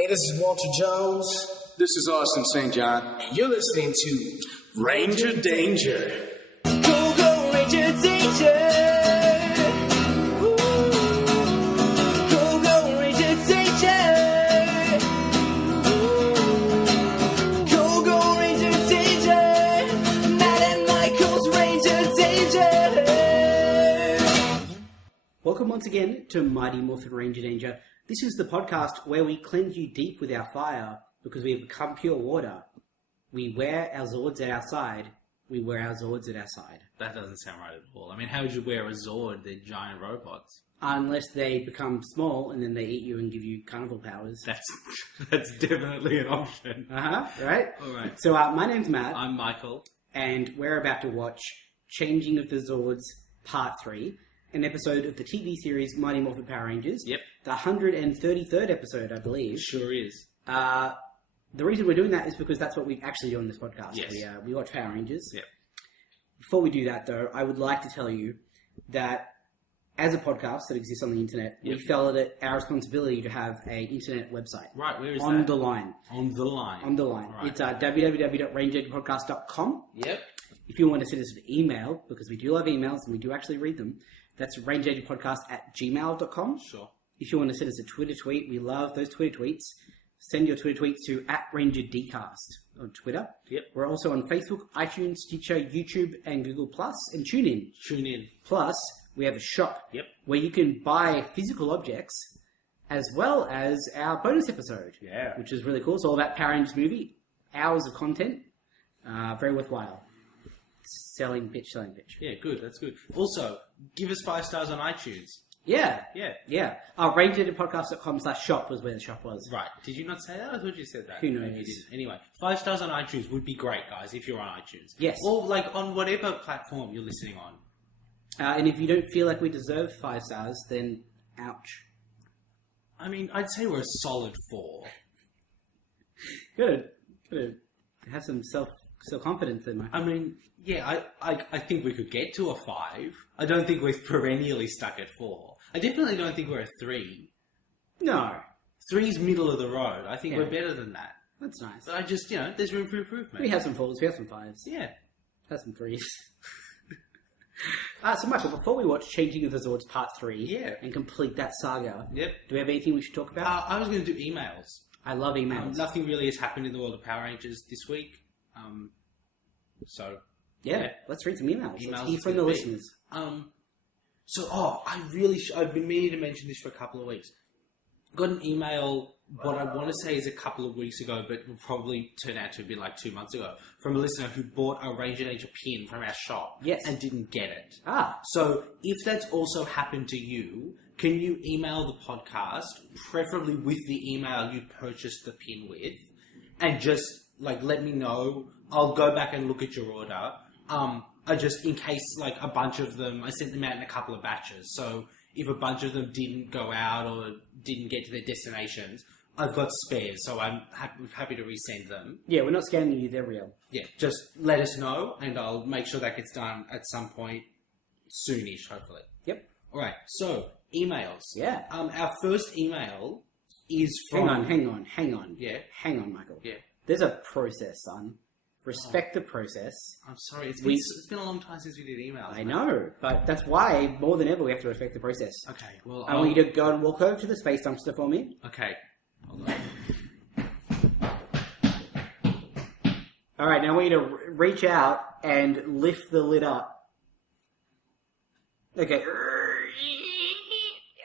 Hey, this is Walter Jones. This is Austin St. John. And you're listening to Ranger Danger. Go, go, Ranger Danger. Woo. Go, go, Ranger Danger. Woo. Go, go, Ranger Danger. Matt and Michael's Ranger Danger. Welcome once again to Mighty Morphin Ranger Danger. This is the podcast where we cleanse you deep with our fire because we have become pure water. We wear our Zords at our side. We wear our Zords at our side. That doesn't sound right at all. I mean, how would you wear a Zord? They're giant robots. Unless they become small and then they eat you and give you carnival powers. That's definitely an option. Right? All right. So my name's Matt. I'm Michael. And we're about to watch Changing of the Zords Part 3. An episode of the TV series Mighty Morphin Power Rangers. Yep. The 133rd episode, I believe. Sure is. The reason we're doing that is because that's what we actually do on this podcast. Yes. We watch Power Rangers. Yep. Before we do that, though, I would like to tell you that as a podcast that exists on the internet, Yep. we felt it our responsibility to have an internet website. Right, where is On that? the line. On the line. On the line. Right. It's www.rangeagepodcast.com. Yep. If you want to send us an email, because we do love emails and we do actually read them, that's rangeagepodcast@gmail.com. Sure. If you want to send us a Twitter tweet, we love those Twitter tweets. Send your Twitter tweets to @RangerDcast on Twitter. Yep. We're also on Facebook, iTunes, Stitcher, YouTube, and Google Plus, and TuneIn. Tune in. Plus, we have a shop Yep. where you can buy physical objects as well as our bonus episode. Yeah. Which is really cool. It's all about Power Rangers movie. Hours of content. Very worthwhile. Selling pitch. Yeah, good. That's good. Also, give us 5 stars on iTunes. Yeah. Yeah. Yeah. rangeagepodcast.com/shop was where the shop was. Right. Did you not say that? I thought you said that. Who knows? Maybe you didn't. Anyway, 5 stars on iTunes would be great, guys, if you're on iTunes. Yes. Or, like, on whatever platform you're listening on. And if you don't feel like we deserve 5 stars, then ouch. I mean, I'd say we're a solid 4. Gotta have some self-confidence in my... I mean, yeah, I think we could get to a 5. I don't think we're perennially stuck at 4. I definitely don't think we're a 3. No. 3's middle of the road. I think Yeah. we're better than that. That's nice. But I just, there's room for improvement. We have some 4s, we have some 5s. Yeah. Have some 3s. So Michael, before we watch Changing of the Zords Part 3 Yeah. and complete that saga, Yep. do we have anything we should talk about? I was going to do emails. I love emails. Nothing really has happened in the world of Power Rangers this week. Yeah, let's read some emails. Emails Let's hear is from the gonna be. listeners. I've been meaning to mention this for a couple of weeks. Got an email, what I want to say is a couple of weeks ago, but will probably turn out to be like 2 months ago, from a listener who bought a Ranger Danger pin from our shop Yes. and didn't get it. Ah, So if that's also happened to you, can you email the podcast, preferably with the email you purchased the pin with, and just let me know. I'll go back and look at your order. I just, in case a bunch of them, I sent them out in a couple of batches. So if a bunch of them didn't go out or didn't get to their destinations, I've got spares, so I'm happy to resend them. yeah, we're not scamming you, they're real. Yeah, just let us know, and I'll make sure that gets done at some point soonish, hopefully. Yep. All right, so emails. Yeah. Our first email is from... Hang on. Yeah. Hang on, Michael. Yeah. There's a process, son. Respect the process. I'm sorry, it's been a long time since we did emails. I know, but that's why, more than ever, we have to respect the process. Okay, well, I want you to go and walk over to the space dumpster for me. Okay, hold on. Alright, now I want you to reach out and lift the lid up. Okay. Yeah,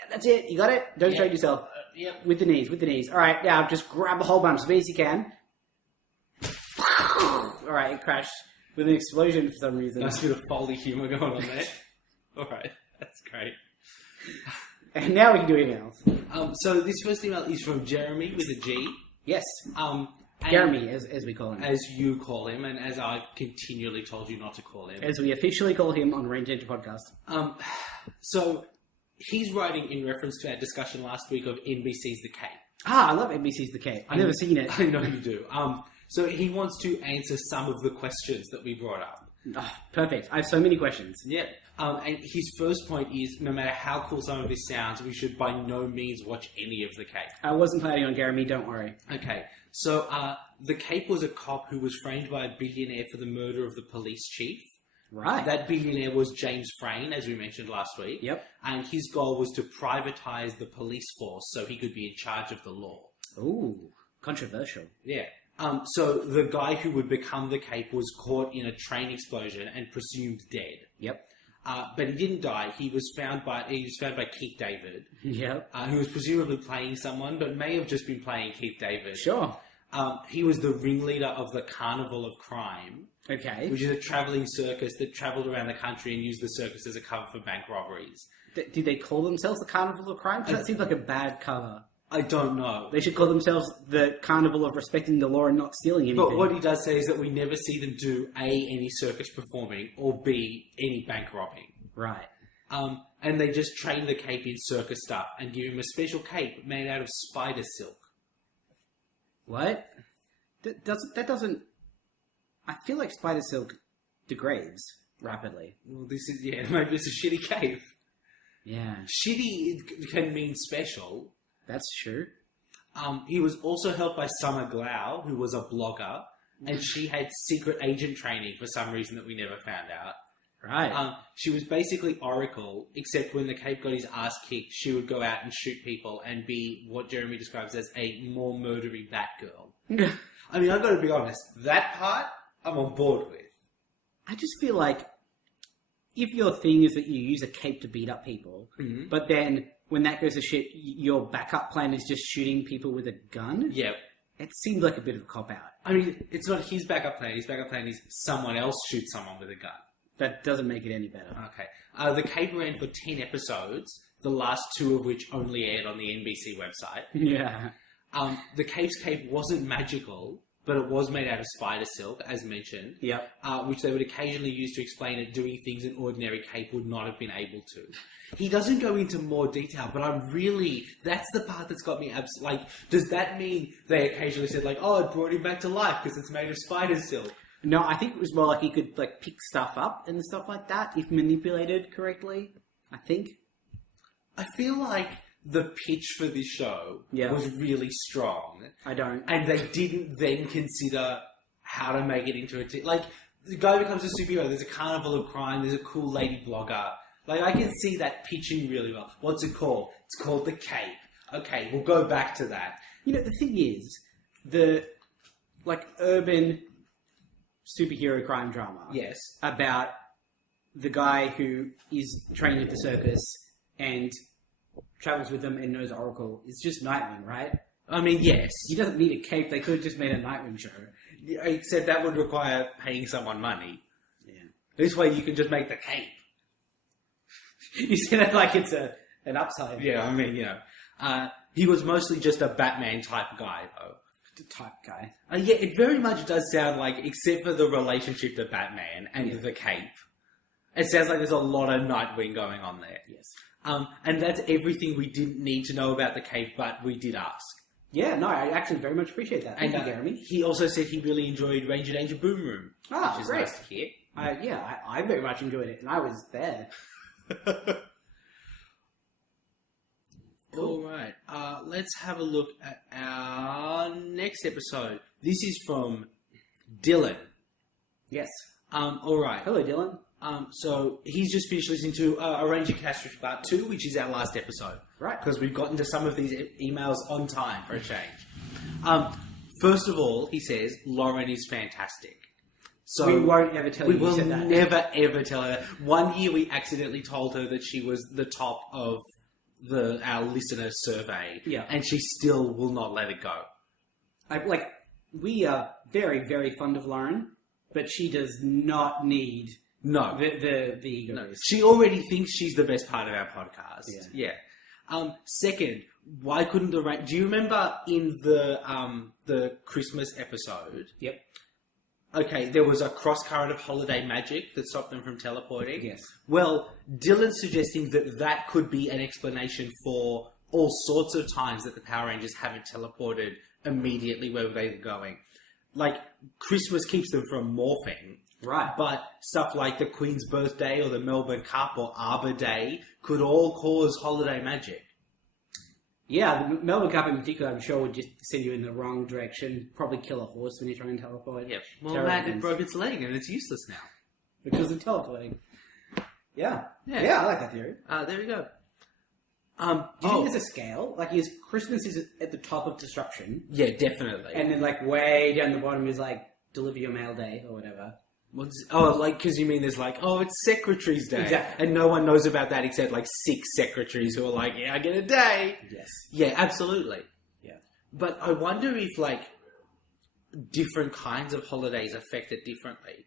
that's it. You got it? Don't strain yourself. Yep. With the knees. Alright, now just grab a whole bunch as many as you can. Alright, it crashed with an explosion for some reason. Nice bit of Foley humour going on there. Alright, that's great. And now we can do emails. So this first email is from Jeremy with a G. Yes. And Jeremy, as we call him. As you call him, and as I've continually told you not to call him. As we officially call him on Ranger Danger Podcast. So he's writing in reference to our discussion last week of NBC's The Cape. Ah, I love NBC's The Cape. I've never seen it. I know you do. So he wants to answer some of the questions that we brought up. Oh, perfect. I have so many questions. Yeah. And his first point is, no matter how cool some of this sounds, we should by no means watch any of the Cape. I wasn't planning on Jeremy, don't worry. Okay, so the Cape was a cop who was framed by a billionaire for the murder of the police chief. Right. That billionaire was James Frayne, as we mentioned last week. Yep. And his goal was to privatize the police force so he could be in charge of the law. Ooh, controversial. Yeah. So the guy who would become the Cape was caught in a train explosion and presumed dead. Yep. But he didn't die. He was found by Keith David, Yep. who was presumably playing someone, but may have just been playing Keith David. Sure. He was the ringleader of the Carnival of Crime, Okay. which is a travelling circus that travelled around the country and used the circus as a cover for bank robberies. Did they call themselves the Carnival of Crime? 'Cause that seems like a bad cover. I don't know. They should call themselves the Carnival of Respecting the Law and Not Stealing Anything. But what he does say is that we never see them do A, any circus performing, or B, any bank robbing. Right. And they just train the Cape in circus stuff and give him a special cape made out of spider silk. What? That doesn't... I feel like spider silk degrades rapidly. Well, maybe it's a shitty cape. Yeah. Shitty can mean special. That's true. He was also helped by Summer Glau, who was a blogger, and she had secret agent training for some reason that we never found out. Right. She was basically Oracle, except when the Cape got his ass kicked, she would go out and shoot people and be what Jeremy describes as a more murdery Batgirl. I mean, I've got to be honest, that part I'm on board with. I just feel like if your thing is that you use a cape to beat up people, but then when that goes to shit, your backup plan is just shooting people with a gun, Yeah. it seems like a bit of a cop-out. I mean, it's not his backup plan. His backup plan is someone else shoots someone with a gun. That doesn't make it any better. Okay. The Cape ran for 10 episodes, the last 2 of which only aired on the NBC website. Yeah. The Cape's cape wasn't magical, but it was made out of spider silk, as mentioned. Yep. Which they would occasionally use to explain it doing things an ordinary cape would not have been able to. He doesn't go into more detail, but that's the part that's got me does that mean they occasionally said oh, it brought him back to life because it's made of spider silk? No, I think it was more like he could pick stuff up and stuff like that if manipulated correctly. I think. I feel like the pitch for this show was really strong. I don't. And they didn't then consider how to make it into the guy becomes a superhero, there's a carnival of crime, there's a cool lady blogger. I can see that pitching really well. What's it called? It's called The Cape. Okay, we'll go back to that. The thing is, the urban superhero crime drama. Yes. About the guy who is trained at the circus and travels with them and knows Oracle is just Nightwing, right? I mean, yes. He doesn't need a cape. They could have just made a Nightwing show. Except that would require paying someone money. Yeah. This way you can just make the cape. You say that like it's an upside. Yeah, I mean, he was mostly just a Batman type guy, though. Type guy. Yeah, it very much does sound like, except for the relationship to Batman and the cape, it sounds like there's a lot of Nightwing going on there. Yes. And that's everything we didn't need to know about the cape, but we did ask. Yeah, no, I actually very much appreciate that. Thank you, Jeremy. He also said he really enjoyed Ranger Danger Boom Room. Ah, which is great. nice to hear. I very much enjoyed it, and I was there. All right, let's have a look at our next episode. This is from Dylan. Yes. All right. Hello, Dylan. So he's just finished listening to A Ranger Catastrophe Part 2, which is our last episode. Right. Because we've gotten to some of these emails on time for a change. First of all, he says, Lauren is fantastic. So we won't ever tell you we will said that. never, ever tell her that. One year we accidentally told her that she was the top of our listener survey. Yeah. And she still will not let it go. We are very, very fond of Lauren, but she does not need No. the ego. No. She already thinks she's the best part of our podcast. Yeah. Second, why couldn't do you remember in the Christmas episode? Yep. Okay, there was a cross current of holiday magic that stopped them from teleporting. Yes. Well, Dylan's suggesting that could be an explanation for all sorts of times that the Power Rangers haven't teleported immediately where they were going. Christmas keeps them from morphing. Right. But stuff like the Queen's Birthday or the Melbourne Cup or Arbor Day could all cause holiday magic. Yeah, the Melbourne Cup in particular, I'm sure, would just send you in the wrong direction. Probably kill a horse when you're trying to teleport. Yep. Well, Terrible Matt, it things. broke its leg and it's useless now. Because of teleporting. Yeah. Yeah. Yeah, I like that theory. There we go. Do you think there's a scale? Like, is Christmas is at the top of disruption, Yeah, definitely. and then, like, way down the bottom is, like, deliver your mail day or whatever. Because you mean there's like, it's Secretary's Day. Exactly. And no one knows about that except like 6 secretaries who are like, yeah, I get a day. Yes. Yeah, absolutely. Yeah. But I wonder if like different kinds of holidays affect it differently.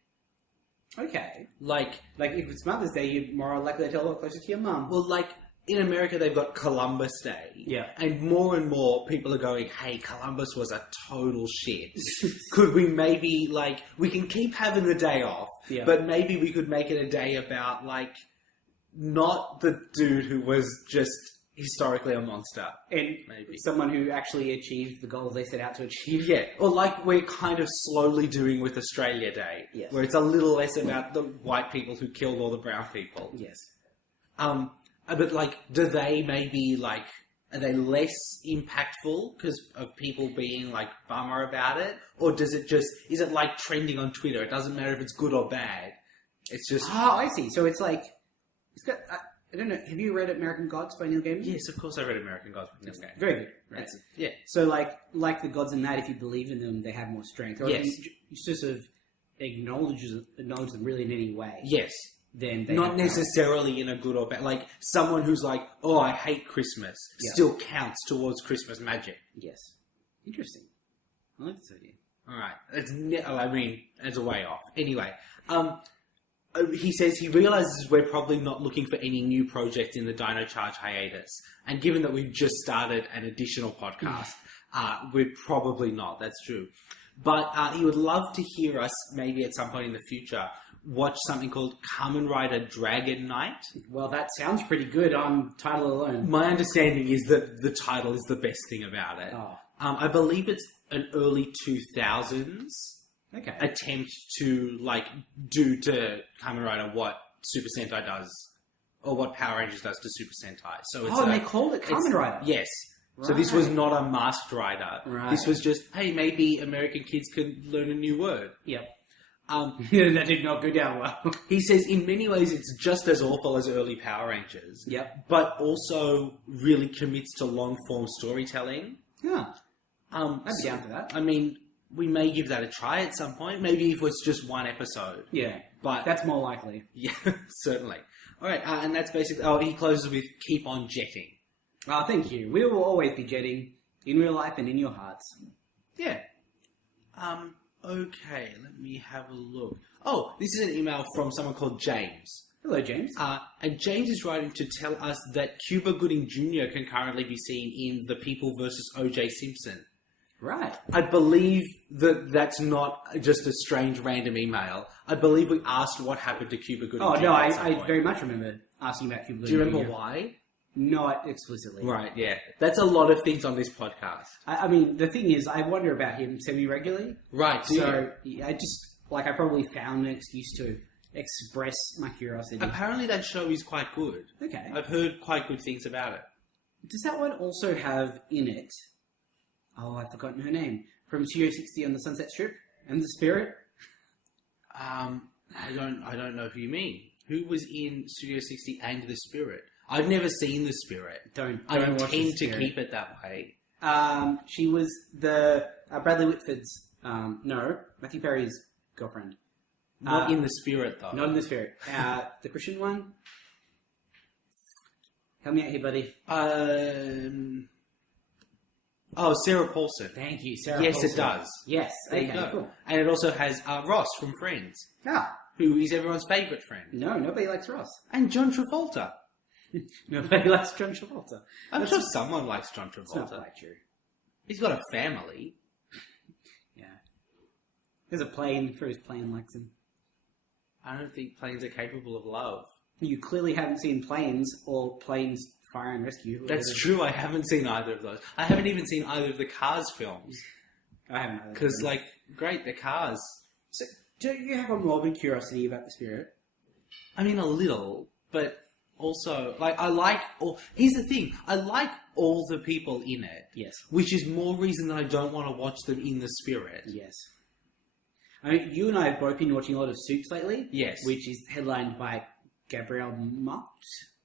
Okay. Like, if it's Mother's Day, you're more likely to teleport closer to your mum. well, like in America, they've got Columbus Day. Yeah. And more people are going, hey, Columbus was a total shit. Could we maybe, like, we can keep having the day off, Yeah. but maybe we could make it a day about, like, not the dude who was just historically a monster. And Maybe. someone who actually achieved the goals they set out to achieve. Yeah, or like we're kind of slowly doing with Australia Day, Yes. where it's a little less about the white people who killed all the brown people. Yes. But like, do they maybe like, are they less impactful because of people being like bummer about it? Or is it like trending on Twitter? It doesn't matter if it's good or bad. It's just... Oh, I see. So it's like, it's got, I don't know, have you read American Gods by Neil Gaiman? Yes, of course I read American Gods. Okay. Very good. Right. That's it. Yeah. So like the gods in that, if you believe in them, they have more strength. Or Yes. if you sort of acknowledge them really in any way, Yes. then they Not have power. necessarily in a good or bad... Like, someone who's like, oh, I hate Christmas, Yeah. still counts towards Christmas magic. Yes. Interesting. I like this idea. All right. It's a way off. Anyway, he says he realizes we're probably not looking for any new projects in the Dino Charge hiatus. And given that we've just started an additional podcast, we're probably not. That's true. But he would love to hear us, maybe at some point in the future, watch something called Kamen Rider Dragon Knight. Well, that sounds pretty good on title alone. My understanding is that the title is the best thing about it. Oh. I believe it's an early 2000s Okay. attempt to like do to Kamen Rider what Super Sentai does, or what Power Rangers does to Super Sentai. So it's and they called it Kamen Rider. Yes. So this was Right. not a masked rider. Right. This was just, hey, maybe American kids could learn a new word. Yep. That did not go down well. He says in many ways it's just as awful as early Power Rangers. Yep. But also really commits to long form storytelling. Yeah. I'd I'd be down for that. I mean, we may give that a try at some point. Maybe if it's just one episode. Yeah. But That's more likely. yeah, certainly. All right, and that's basically. Oh, he closes with "Keep on jetting." Thank you. We will always be jetting in real life and in your hearts. Yeah. Okay, let me have a look. Oh, this is an email from someone called James. Hello, James. And James is writing to tell us that Cuba Gooding Jr. can currently be seen in The People vs. O.J. Simpson. Right. I believe that that's not just a strange random email. I believe we asked what happened to Cuba Gooding Oh, Jr. no, at some I point. very much remember asking about Cuba Do you remember Jr. why? Not explicitly. Right, yeah. That's a lot of things on this podcast. I mean, the thing is, I wonder about him semi-regularly. Right, do you? So, yeah, I probably found an excuse to express my curiosity. Apparently that show is quite good. Okay. I've heard quite good things about it. Does that one also have in it... Oh, I've forgotten her name. From Studio 60 on the Sunset Strip? And the Spirit? I don't know who you mean. Who was in Studio 60 and The Spirit? I've never seen The Spirit. I don't watch The intend to Spirit. keep it that way. She was the Bradley Whitford's... no, Matthew Perry's girlfriend. Not in The Spirit, though. Not in the Spirit. The Christian one? Help me out here, buddy. Sarah Paulson. Thank you, Sarah Yes, Paulson. it does. Yes. There you Okay, go. cool. And it also has Ross from Friends, who is everyone's favourite friend. No, nobody likes Ross. And John Travolta. Nobody likes John Travolta. I'm sure someone likes John It's not Travolta. quite true. He's got a family. Yeah. There's a plane. For his plane likes him. I don't think planes are capable of love. You clearly haven't seen Planes or Planes Fire and Rescue. That's true, I haven't seen either of those. I haven't even seen either of the Cars films. I haven't. Either. Because, great, they're cars. So, Do you have a morbid curiosity about the Spirit? I mean, a little, but also, like, I like all... Here's the thing. I like all the people in it. Yes. Which is more reason that I don't want to watch them in the Spirit. Yes. I mean, you and I have both been watching a lot of Suits lately. Yes. Which is headlined by Gabriel Mutt.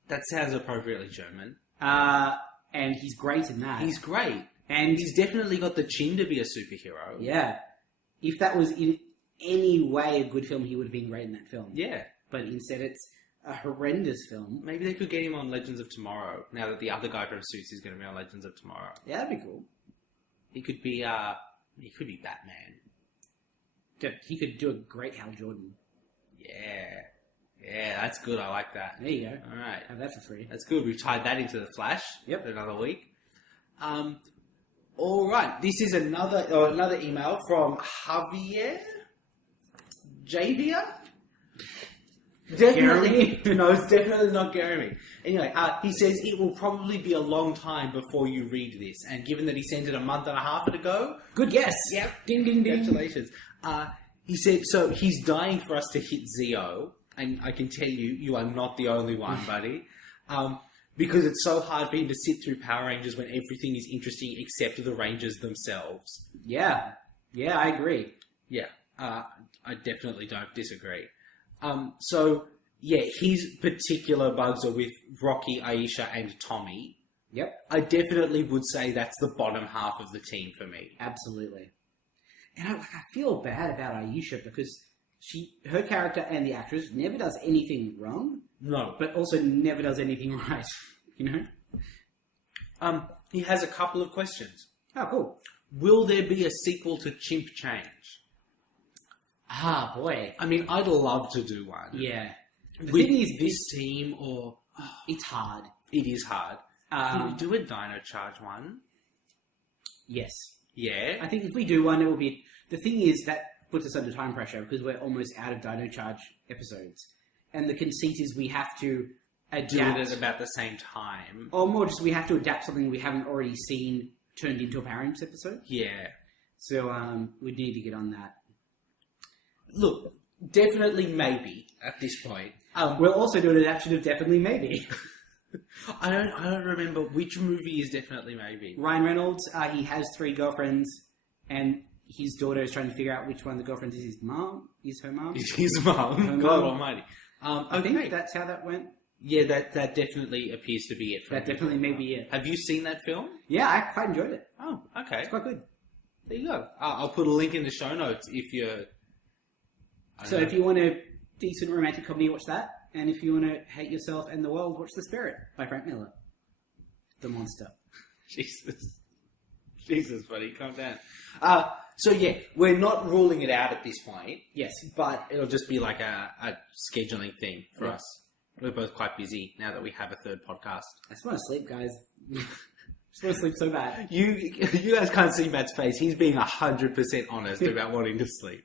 That sounds appropriately German. And he's great in that. He's great. And He's definitely got the chin to be a superhero. yeah. If that was in any way a good film, he would have been great in that film. Yeah. But instead it's a horrendous film. Maybe they could get him on Legends of Tomorrow, now that the other guy from Suits is going to be on Legends of Tomorrow. Yeah, that'd be cool. He could be Batman. He could do a great Hal Jordan. Yeah. Yeah, that's good. I like that. There you go. All right. Have that for free. That's good. We've tied that into the Flash. Yep. For another week. All right. This is another email from Javier. Definitely. No, it's definitely not Jeremy. Anyway, he says it will probably be a long time before you read this. And given that he sent it a month and a half ago... Good guess. Yep. Ding, ding, ding. Congratulations. He said, so he's dying for us to hit Zeo. And I can tell you, you are not the only one, buddy. Because it's so hard for him to sit through Power Rangers when everything is interesting except the Rangers themselves. Yeah. Yeah, I agree. Yeah. I definitely don't disagree. So, yeah, his particular bugs are with Rocky, Aisha, and Tommy. Yep. I definitely would say that's the bottom half of the team for me. Absolutely. And I feel bad about Aisha because her character and the actress never does anything wrong, No. but also never does anything right. You know? He has a couple of questions. Oh, cool. Will there be a sequel to Chimp Change? Ah, boy. I mean, I'd love to do one. Yeah. The With thing is, this team, or... it's hard. It is hard. Can we do a Dino Charge one? Yes. Yeah. I think if we do one, it will be... The thing is, that puts us under time pressure because we're almost out of Dino Charge episodes. And the conceit is we have to adapt... Do it at about the same time. Or more just we have to adapt something we haven't already seen turned into a Power Rangers episode. Yeah. So we need to get on that. Look, definitely maybe at this point. We'll also do an adaptation of Definitely Maybe. I don't remember which movie is Definitely Maybe. Ryan Reynolds, he has 3 girlfriends, and his daughter is trying to figure out which one of the girlfriends is his mom. Is her mom? Is his mum. Her God mum. almighty. I think that's how that went. Yeah, that definitely appears to be it. That definitely may be it. Have you seen that film? Yeah, I quite enjoyed it. Oh, okay. It's quite good. There you go. I'll put a link in the show notes if you're... So if you want a decent romantic comedy, watch that. And if you want to hate yourself and the world, watch The Spirit by Frank Miller. The monster. Jesus, buddy, calm down. So yeah, we're not ruling it out at this point. Yes. But it'll just be like a scheduling thing for Yeah. us. We're both quite busy now that we have a third podcast. I just want to sleep, guys. I just want to sleep so bad. You guys can't see Matt's face. He's being 100% honest about wanting to sleep.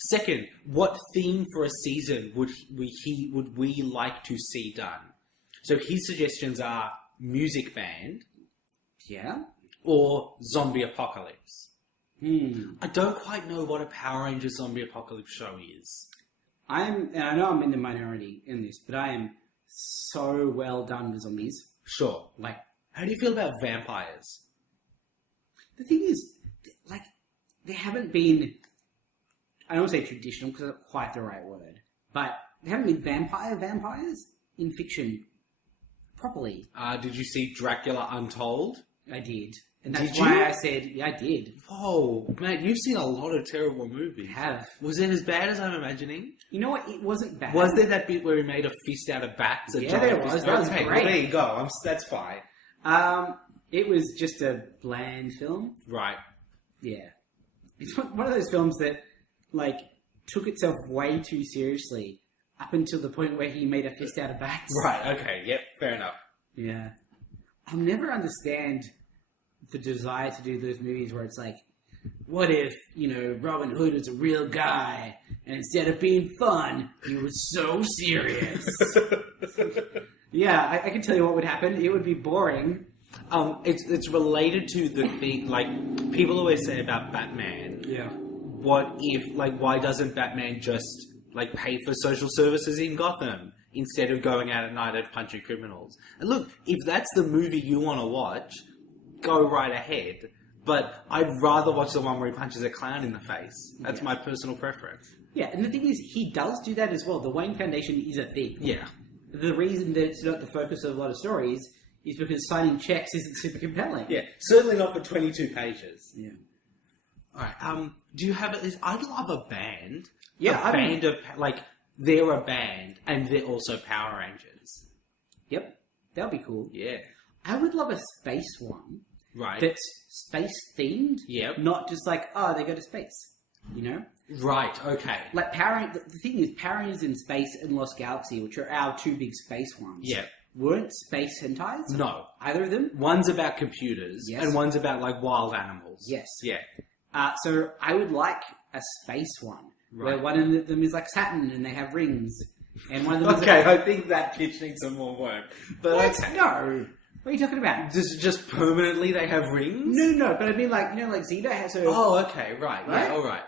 Second, what theme for a season would we like to see done? So his suggestions are music band Yeah? or zombie apocalypse. Hmm. I don't quite know what a Power Rangers zombie apocalypse show is. And I know I'm in the minority in this, but I am so well done with zombies. Sure. Like, How do you feel about vampires? the thing is, like, there haven't been, I don't want to say traditional because that's not quite the right word, but there haven't been vampires in fiction properly. Did you see Dracula Untold? I did. And that's Did why you? I said, yeah, I did. Whoa, man, you've seen a lot of terrible movies. I have. Was it as bad as I'm imagining? You know what? It wasn't bad. Was there that bit where he made a fist out of bats? A Yeah, giant there fist? was. That was Okay, great. well, there you go. That's fine. It was just a bland film. Right. Yeah. It's one of those films that, like, took itself way too seriously up until the point where he made a fist out of bats. Right, okay, yep, fair enough. Yeah. I'll never understand the desire to do those movies where it's like, what if, Robin Hood was a real guy, and instead of being fun, he was so serious? Yeah, I can tell you what would happen. It would be boring. It's related to the thing, like, people always say about Batman, Yeah. what if, like, why doesn't Batman just, like, pay for social services in Gotham instead of going out at night and punching criminals? And look, if that's the movie you want to watch, go right ahead. But I'd rather watch the one where he punches a clown in the face. That's my personal preference. Yeah, and the thing is, he does do that as well. The Wayne Foundation is a thing. Yeah. The reason that it's not the focus of a lot of stories is because signing checks isn't super compelling. Yeah, certainly not for 22 pages. Yeah. Alright, do you have at least... I'd love a band. Yeah, a band of... Like, they're a band, and they're also Power Rangers. Yep, that would be cool. Yeah. I would love a space one. Right. That's space-themed. Yep. Not just like, oh, they go to space. You know? Right, okay. Like, the thing is, Power Rangers in Space and Lost Galaxy, which are our two big space ones, Yep. weren't space hentais. No. Either of them. One's about computers, Yes. and one's about, like, wild animals. Yes. Yeah. So I would like a space one, where Right. one of them is like Saturn and they have rings, and one of them Okay, is I think that pitch needs some more work. But What? okay. No. What are you talking about? Just permanently they have rings? No, but I mean like, you know, like Zeta has her... Oh, okay, right. Right? Yeah, alright.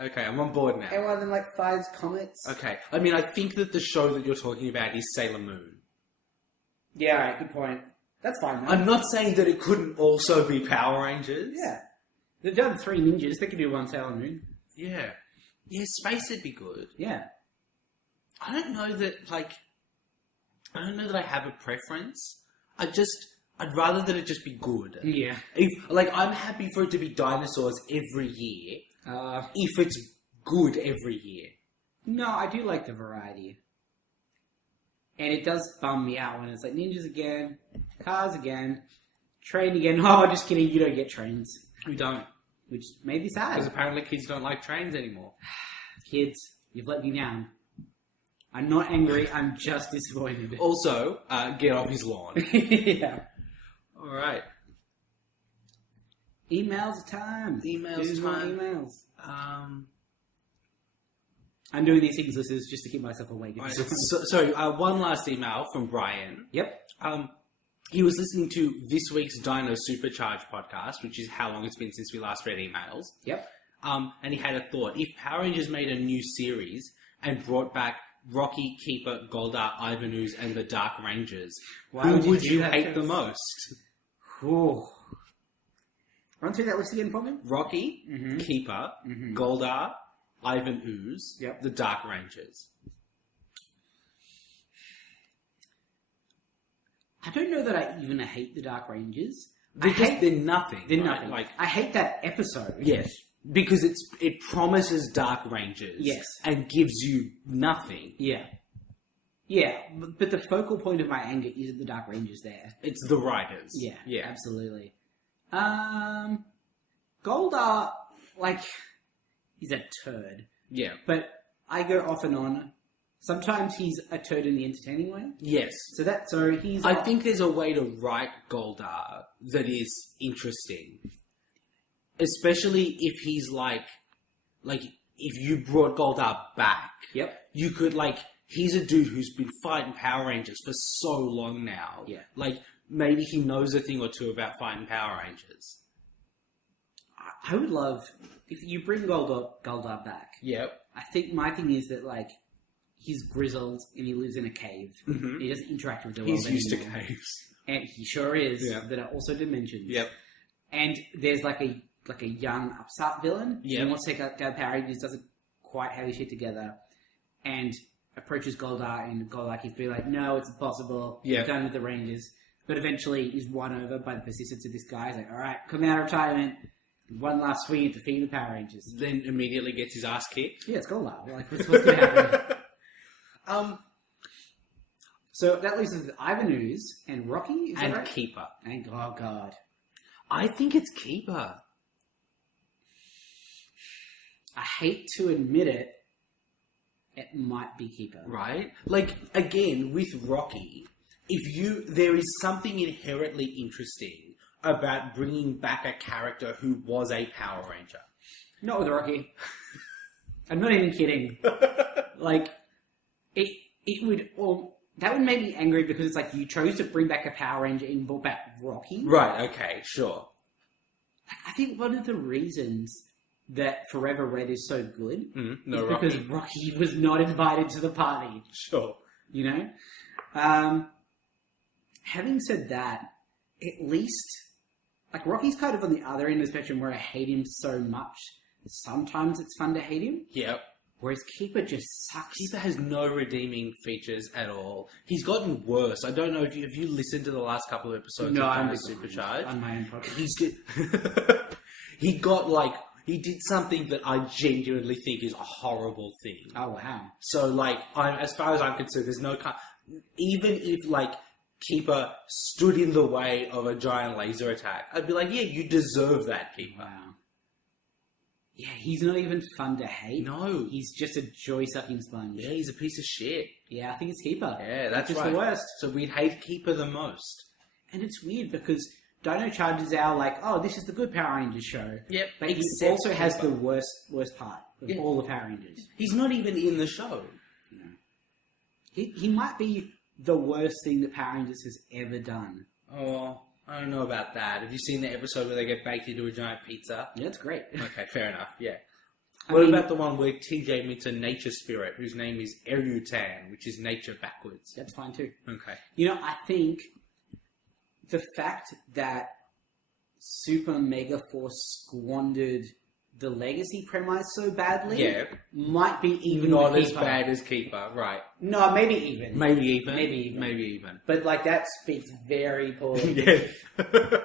Okay, I'm on board now. And one of them like fires comets. Okay. I mean, I think that the show that you're talking about is Sailor Moon. Yeah, alright, good point. That's fine, though. I'm not saying that it couldn't also be Power Rangers. Yeah. They've done 3 ninjas, they could do 1 Sailor Moon. Yeah. Yeah, space would be good. Yeah. I don't know that I have a preference. I'd rather that it just be good. Yeah. I'm happy for it to be dinosaurs every year, if it's good every year. No, I do like the variety. And it does bum me out when it's like ninjas again, cars again, train again. Oh, just kidding, you don't get trains. We don't. Which may be Because sad. apparently kids don't like trains anymore. Kids, you've let me down. I'm not angry, I'm just disappointed. Also, get off his lawn. Yeah. Alright. Emails time. Emails Do more time. emails. I'm doing these things, listeners, just to keep myself awake. One last email from Brian. Yep. He was listening to this week's Dino Supercharge podcast, which is how long it's been since we last read emails. Yep. And he had a thought. If Power Rangers made a new series and brought back Rocky, Keeper, Goldar, Ivan Ooze, and the Dark Rangers, who would you hate the most? Ooh. Run through that list again for me. Rocky, Keeper, Goldar, Ivan Ooze, Yep. the Dark Rangers. I don't know that I even hate the Dark Rangers. They're nothing. They're right? nothing. Like, I hate that episode. yes, because it promises Dark Rangers, Yes. and gives you nothing. Yeah. Yeah, but the focal point of my anger isn't the Dark Rangers there. It's the writers. Yeah, absolutely. Goldar, like, he's a turd. Yeah. But I go off and on. Sometimes he's a turd in the entertaining way. Yes. So he's... I think there's a way to write Goldar that is interesting. Especially if he's like if you brought Goldar back. Yep. You could, like, he's a dude who's been fighting Power Rangers for so long now. Yeah. Like, maybe he knows a thing or two about fighting Power Rangers. I would love... If you bring Goldar back, Yep. I think my thing is that, like, he's grizzled and he lives in a cave. Mhm. He doesn't interact with the world He's used to anymore. caves. And he sure is. Yeah. That are also dimensions. Yep. And there's like a young upstart villain. Yeah. Who wants to take down Power Rangers, doesn't quite have his shit together, and approaches Goldar, and Goldar keeps being like, no, it's impossible. Yeah. You're done with the Rangers. But eventually is won over by the persistence of this guy. He's like, alright, come out of retirement. One last swing at defeating the Power Rangers. Then immediately gets his ass kicked. Yeah, it's Goldar. Like, what's going to happen? So that leaves us with Ivan Ooze and Rocky, is that And right? Keeper. And, oh god. I think it's Keeper. I hate to admit it, it might be Keeper. Right? Like, again, with Rocky, there is something inherently interesting about bringing back a character who was a Power Ranger. Not with Rocky. I'm not even kidding. Like, it would... that would make me angry because it's like you chose to bring back a Power Ranger and brought back Rocky. Right, okay, sure. I think one of the reasons that Forever Red is so good No, is because Rocky was not invited to the party. Sure. You know? Having said that, at least, like, Rocky's kind of on the other end of the spectrum where I hate him so much. Sometimes it's fun to hate him. Yep. Whereas Keeper just sucks. Keeper has no redeeming features at all. He's gotten worse. I don't know if you listened to the last couple of episodes of Guys Supercharged. On my own podcast. He did something that I genuinely think is a horrible thing. Oh, wow. So, like, as far as I'm concerned, there's no... Even if, like, Keeper stood in the way of a giant laser attack, I'd be like, yeah, you deserve that, Keeper. Wow. Yeah, he's not even fun to hate. No. He's just a joy-sucking sponge. Yeah, he's a piece of shit. Yeah, I think it's Keeper. Yeah, that's just right. the worst. So we'd hate Keeper the most. And it's weird because Dino Charge is our, like, oh, this is the good Power Rangers show. Yep. But he also has the worst part of all the Power Rangers. He's not even in the show. No. He might be the worst thing that Power Rangers has ever done. Oh, I don't know about that. Have you seen the episode where they get baked into a giant pizza? Yeah, it's great. Okay, fair enough, yeah. I What mean- about the one where TJ meets a nature spirit whose name is Erutan, which is nature backwards? That's fine too. Okay. You know, I think the fact that Super Mega Force squandered the Legacy premise so badly Yeah. might be even Not with as Keeper. bad as Keeper, right. No, maybe even. Maybe even. Maybe even. But, like, that speaks very poorly. Yeah.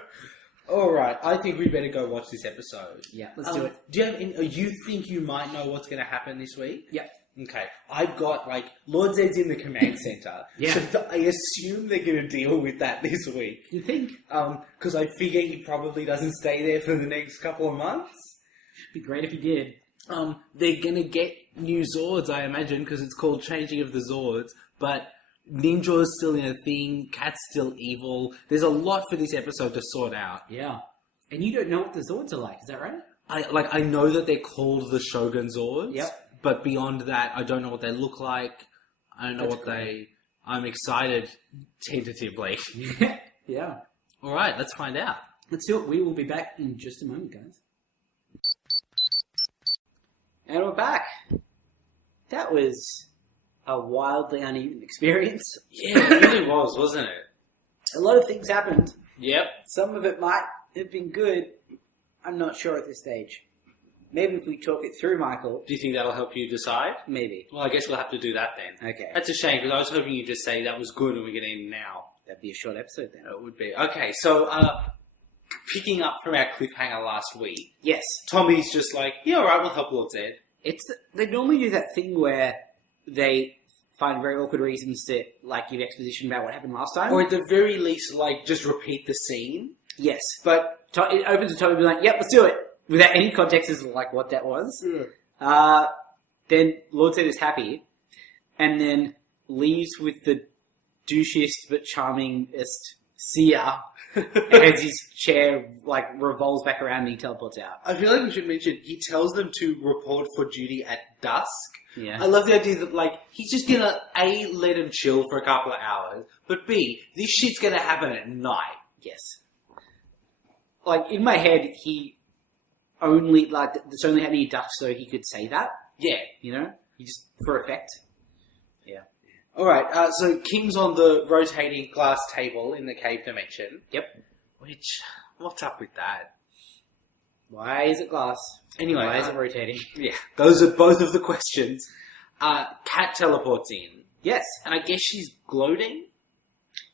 Alright, I think we better go watch this episode. Yeah, let's do it. Do you have you think you might know what's going to happen this week? Yep. Okay, I've got, like, Lord Zedd's in the command center. Yeah. So I assume they're going to deal with that this week. You think? Because I figure he probably doesn't stay there for the next couple of months. It'd be great if he did. They're going to get new Zords, I imagine, because it's called Changing of the Zords. But Ninja's still in a thing, Cat's still evil. There's a lot for this episode to sort out. Yeah. And you don't know what the Zords are like, is that right? I know that they're called the Shogunzords. Yep. But beyond that, I don't know what they look like. I don't know That's what great. I'm excited, tentatively. Yeah. All right, let's find out. Let's do it. We will be back in just a moment, guys. And we're back. That was a wildly uneven experience. Yeah, it really was, wasn't it? A lot of things happened. Yep. Some of it might have been good. I'm not sure at this stage. Maybe if we talk it through, Michael. Do you think that'll help you decide? Maybe. Well, I guess we'll have to do that then. Okay. That's a shame, because I was hoping you'd just say that was good and we're going to end now. That'd be a short episode then. It would be. Okay, so picking up from our cliffhanger last week, Yes. Tommy's just like, yeah, all right, we'll help Lord Zedd. They normally do that thing where they find very awkward reasons to, like, give exposition about what happened last time. Or at the very least, like, just repeat the scene. Yes, but it opens with Tommy being like, yep, let's do it. Without any context as to, like, what that was. Yeah. Then Lord Zedd is happy, and then leaves with the douchiest but charmingest Sia as his chair, like, revolves back around and he teleports out. I feel like we should mention, he tells them to report for duty at dusk. Yeah. I love the idea that, like, he's just gonna, A, let him chill for a couple of hours, but B, this shit's gonna happen at night. Yes. Like, in my head, he only, like, it's only happening in Dutch so he could say that, Yeah. you know? He just, for effect. Yeah. Alright, so Kim's on the rotating glass table in the cave dimension. Yep. Which, what's up with that? Why is it glass? Anyway, Why is it rotating? Yeah, those are both of the questions. Kat teleports in, Yes. and I guess she's gloating.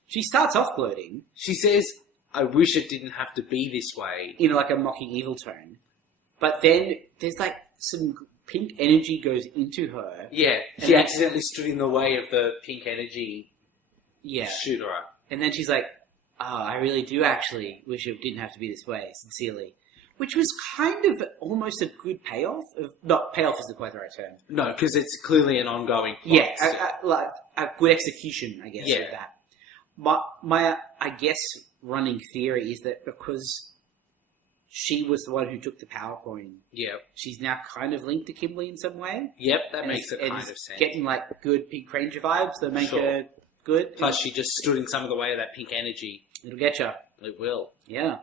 She starts off gloating She says, I wish it didn't have to be this way. in, like, a mocking evil tone. But then there's, like, some pink energy goes into her. Yeah, she accidentally stood in the way of the pink energy Yeah. shooter. And then she's like, oh, I really do actually wish it didn't have to be this way, sincerely. Which was kind of almost a good payoff. Not payoff is quite the right term. No, because it's clearly an ongoing plot. Yeah, like a good execution, I guess, Yeah. of that. My, I guess, running theory is that because she was the one who took the power coin, Yep. she's now kind of linked to Kimberly in some way. Yep, that And makes it and kind is of sense. getting, like, good Pink Ranger vibes that make Sure. her good. Plus, she just stood in some of the way of that pink energy. It'll get you. It will. Yeah.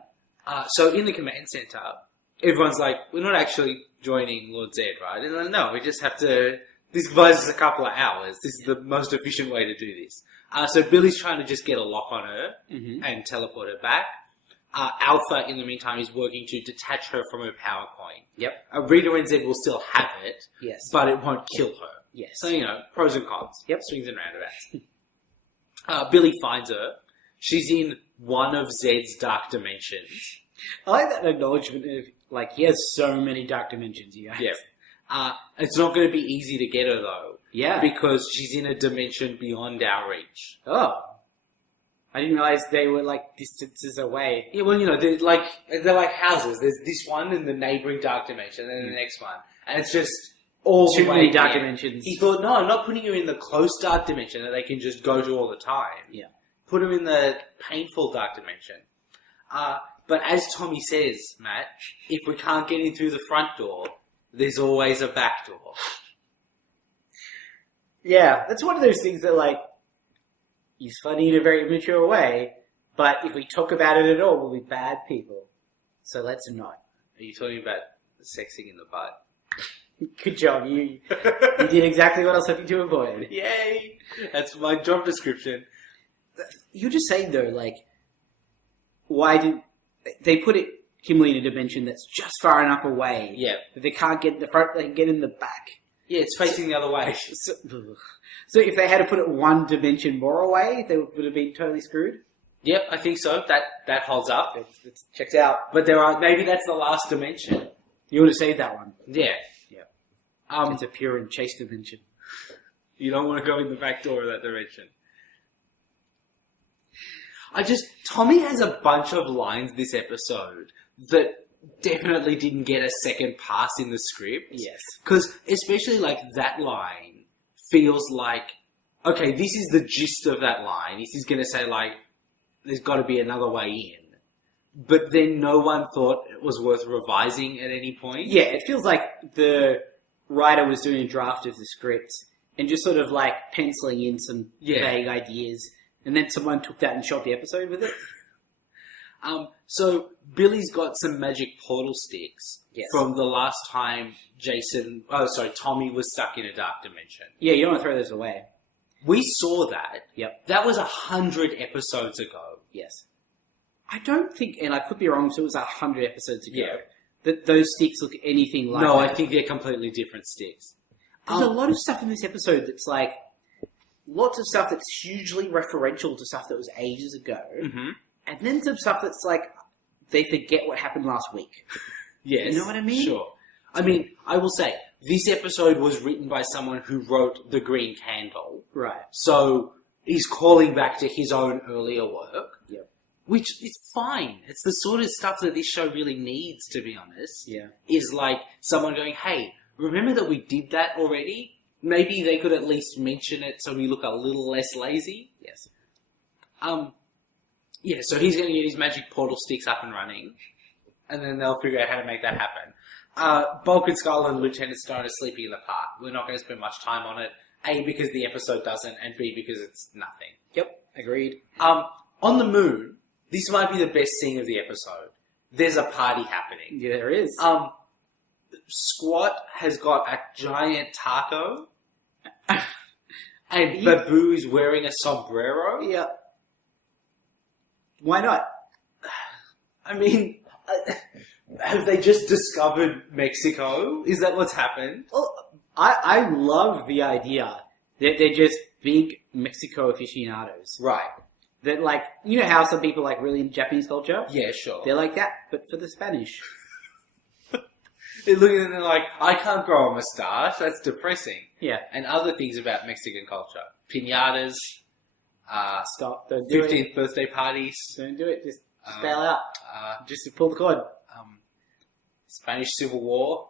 So in the command center, everyone's like, we're not actually joining Lord Zedd, right? And like, no, we just have to... This buys us a couple of hours. This is the most efficient way to do this. So Billy's trying to just get a lock on her and teleport her back. Alpha, in the meantime, is working to detach her from her power coin. Yep. Rita and Zedd will still have it, Yes. but it won't kill her. Yes. So, pros and cons. Yep. Swings and roundabouts. Billy finds her. She's in one of Zedd's dark dimensions. I like that acknowledgement of, like, he has so many dark dimensions, you guys. Yeah. It's not going to be easy to get her, though. Yeah. Because she's in a dimension beyond our reach. Oh. I didn't realize they were, like, distances away. Yeah, well, they're like houses. There's this one in the neighbouring dark dimension, and then the next one. And it's just all Too the way many dark there. dimensions. He thought, no, I'm not putting you in the close dark dimension that they can just go to all the time. Yeah. Put him in the painful dark dimension. But as Tommy says, Matt, if we can't get in through the front door, there's always a back door. Yeah, that's one of those things that, like, he's funny in a very immature way, but if we talk about it at all, we'll be bad people. So let's not. Are you talking about sexing in the butt? Good job, you did exactly what I was hoping to avoid. Yay! That's my job description. You're just saying, though, like, why did... They put it, Kimberly, in a dimension that's just far enough away Yeah. that they can't get in the front, they can get in the back. Yeah, it's facing the other way. So if they had to put it one dimension more away, they would have been totally screwed? Yep, I think so. That holds up. It checks out. But maybe that's the last dimension. You would have saved that one. Yeah. Yeah. It's a pure and chaste dimension. You don't want to go in the back door of that direction. Tommy has a bunch of lines this episode that definitely didn't get a second pass in the script. Yes. Because especially like that line feels like, okay, this is the gist of that line. He's going to say like, there's got to be another way in. But then no one thought it was worth revising at any point. Yeah, it feels like the writer was doing a draft of the script and just sort of like penciling in some vague ideas, and then someone took that and shot the episode with it. So Billy's got some magic portal sticks from the last time Tommy was stuck in a dark dimension. Yeah, you don't want to throw those away. We saw that. Yep. That was 100 episodes ago. Yes. I don't think, and I could be wrong, so it was 100 episodes ago, Yeah. that those sticks look anything like No, that. I think they're completely different sticks. There's a lot of stuff in this episode that's like, lots of stuff that's hugely referential to stuff that was ages ago, and then some stuff that's like, they forget what happened last week. Yes. You know what I mean? Sure. I mean, I will say, this episode was written by someone who wrote The Green Candle. Right. So, he's calling back to his own earlier work. Yep. Which is fine. It's the sort of stuff that this show really needs, to be honest. Yeah. Is like someone going, hey, remember that we did that already? Maybe they could at least mention it so we look a little less lazy. Yes. Yeah, so he's going to get his magic portal sticks up and running, and then they'll figure out how to make that happen. Bulk and Skull and Lieutenant Stone are sleeping in the park. We're not going to spend much time on it. A, because the episode doesn't, and B, because it's nothing. Yep. Agreed. On the moon, this might be the best scene of the episode. There's a party happening. Yeah, there is. Squat has got a giant taco, and Babu is wearing a sombrero. Yeah. Why not? I mean, have they just discovered Mexico? Is that what's happened? Well, I love the idea that they're just big Mexico aficionados. Right. That, like, you know how some people like really into Japanese culture? Yeah, sure. They're like that, but for the Spanish. They're looking at it and they're like, I can't grow a moustache. That's depressing. Yeah. And other things about Mexican culture. Piñatas. Stop. Don't do 15th it. birthday parties. Don't do it. Just bail out. Just pull the cord. Spanish Civil War.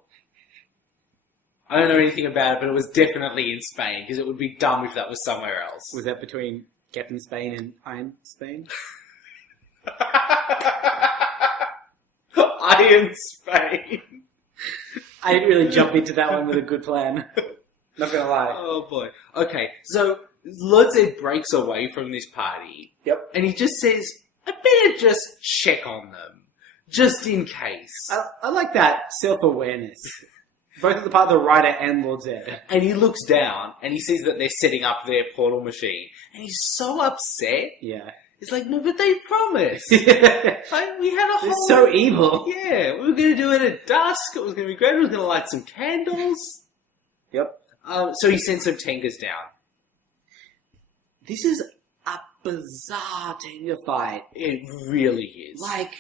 I don't know anything about it, but it was definitely in Spain, because it would be dumb if that was somewhere else. Was that between Captain Spain and Iron Spain? Iron Spain. I didn't really jump into that one with a good plan. Not gonna lie. Oh boy. Okay, so Lord Zedd breaks away from this party. Yep. And he just says, I better just check on them. just in case. I like that self-awareness. Both on the part of the writer and Lord Zedd. And he looks down and he sees that they're setting up their portal machine. And he's so upset. Yeah. He's like, no, but they promised. They're Like, we had a whole... so evil. Yeah, we were going to do it at dusk. It was going to be great. We were going to light some candles. Yep. So he sends some Tengers down. This is a bizarre Tenga fight. It really is. Like,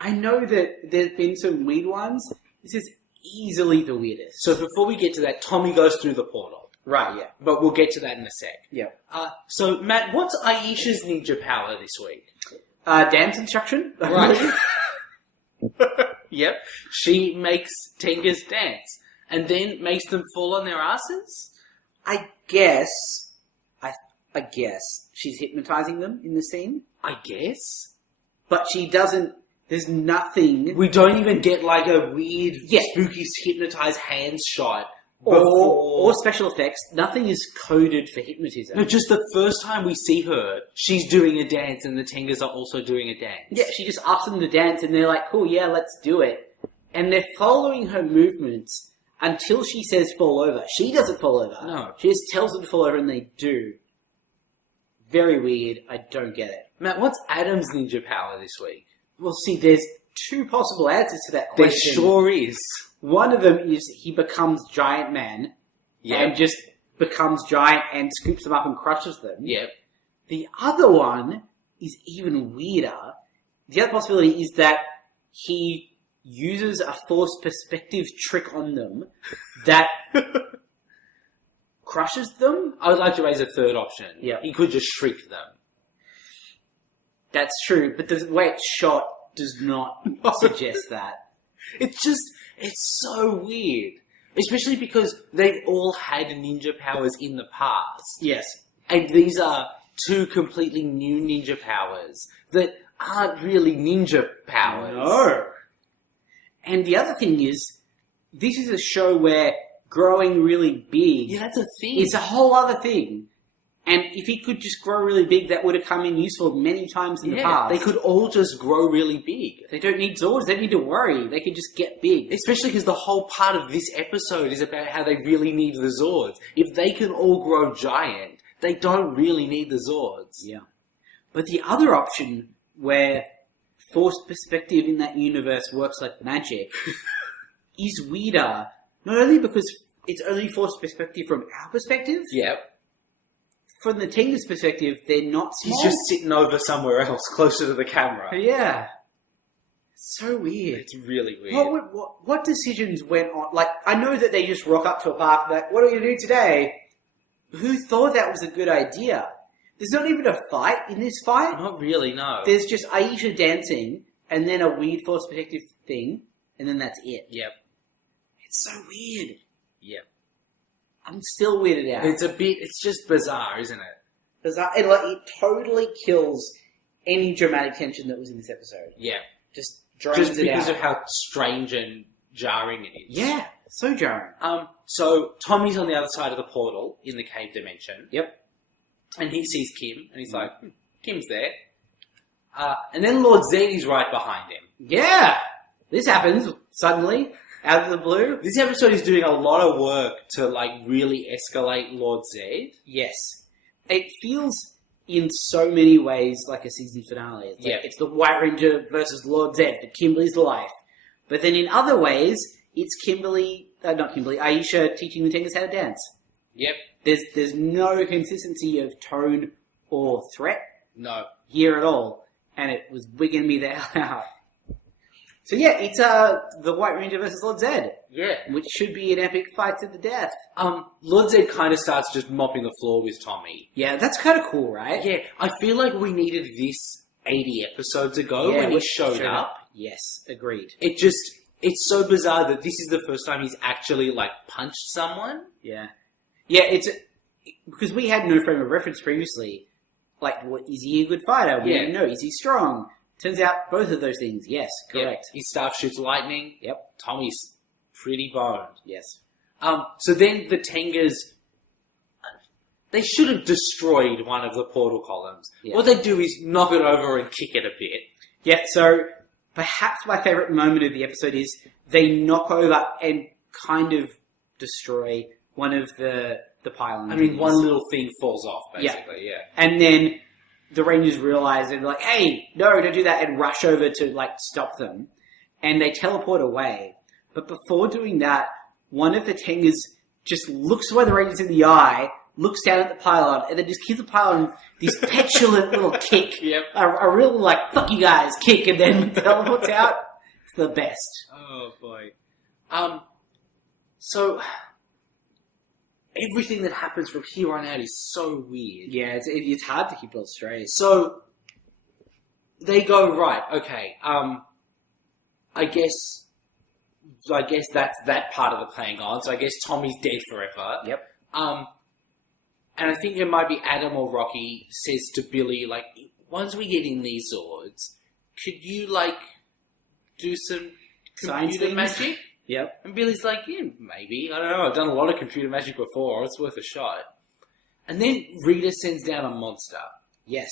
I know that there's been some weird ones. This is easily the weirdest. So before we get to that, Tommy goes through the portal. Right, yeah. But we'll get to that in a sec. Yeah. So, Matt, what's Aisha's ninja power this week? Dance instruction? Right. Yep. She makes Tengers dance. And then makes them fall on their asses? I guess she's hypnotizing them in the scene. I guess. But she doesn't... There's nothing... We don't even get like a weird, Yeah. spooky, hypnotized hands shot. or special effects. Nothing is coded for hypnotism. No, just the first time we see her, she's doing a dance and the Tengers are also doing a dance. Yeah, she just asks them to dance and they're like, cool, yeah, let's do it. And they're following her movements until she says fall over. She doesn't fall over. No. She just tells them to fall over and they do. Very weird. I don't get it. Matt, what's Adam's ninja power this week? Well, see, there's two possible answers to that There question. sure is. One of them is he becomes Giant Man Yeah. and just becomes giant and scoops them up and crushes them. Yep. The other one is even weirder. The other possibility is that he uses a forced perspective trick on them that crushes them. I would like to raise a third option. Yep. He could just shriek them. That's true, but the way it's shot does not suggest that. It's so weird. Especially because they've all had ninja powers in the past. Yes. And these are two completely new ninja powers that aren't really ninja powers. No. And the other thing is, this is a show where growing really big Yeah, that's a thing. is a whole other thing. And if he could just grow really big, that would have come in useful many times in the past. They could all just grow really big. They don't need Zords. They don't need to worry. They can just get big. Especially because the whole part of this episode is about how they really need the Zords. If they can all grow giant, they don't really need the Zords. Yeah. But the other option, where forced perspective in that universe works like magic, is weirder. Not only because it's only forced perspective from our perspective. Yep. From the Tenga's perspective, they're not small. He's just sitting over somewhere else, closer to the camera. Yeah. So weird. It's really weird. What decisions went on? Like, I know that they just rock up to a park like, what are we going to do today? Who thought that was a good idea? There's not even a fight in this fight. Not really, no. There's just Aisha dancing, and then a weird force protective thing, and then that's it. Yep. It's so weird. Yep. I'm still weirded out. It's just bizarre, isn't it? Bizarre. And like, it totally kills any dramatic tension that was in this episode. Yeah. Just drains Just it because out. of how strange and jarring it is. Yeah, so jarring. So Tommy's on the other side of the portal in the cave dimension. Yep. And he sees Kim, and he's like, Kim's there. And then Lord Zedd is right behind him. Yeah! This happens suddenly, out of the blue. This episode is doing a lot of work to, like, really escalate Lord Zedd. Yes. It feels in so many ways like a season finale. It's like, Yeah. it's the White Ranger versus Lord Zedd for Kimberly's life. But then in other ways, it's Aisha teaching the Tengas how to dance. Yep. There's no consistency of tone or threat No. here at all. And it was wigging me the hell out. So yeah, it's the White Ranger versus Lord Zedd, Yeah. which should be an epic fight to the death. Lord Zedd kind of starts just mopping the floor with Tommy. Yeah, that's kind of cool, right? Yeah, I feel like we needed this 80 episodes ago Yeah, when he when showed up. Yes, agreed. It's so bizarre that this is the first time he's actually, like, punched someone. Yeah. Yeah, because we had no frame of reference previously. Like, is he a good fighter? We didn't know. Is he strong? Turns out both of those things, yes, correct. Yep. His staff shoots lightning. Yep. Tommy's pretty boned. Yes. So then the Tengas, they should have destroyed one of the portal columns. Yeah. What they do is knock it over and kick it a bit. Yeah, so perhaps my favourite moment of the episode is they knock over and kind of destroy one of the pylons. I mean, one little thing falls off, basically, yeah. And then the Rangers realise and like, hey, no, don't do that, and rush over to like stop them. And they teleport away. But before doing that, one of the Tengers just looks one of the Rangers in the eye, looks down at the pylon, and then just gives the pylon this petulant little kick. Yep. A real, like, fuck you guys kick, and then teleports out. It's the best. Oh, boy. So, everything that happens from here on out is so weird. Yeah, it's hard to keep it all straight. So, they go, right, okay, I guess that's that part of the playing on. So I guess Tommy's dead forever. Yep. And I think it might be Adam or Rocky says to Billy, like, once we get in these Zords, could you, like, do some Science computer things? magic? Yep. And Billy's like, yeah, maybe. I don't know. I've done a lot of computer magic before. It's worth a shot. And then Rita sends down a monster. Yes.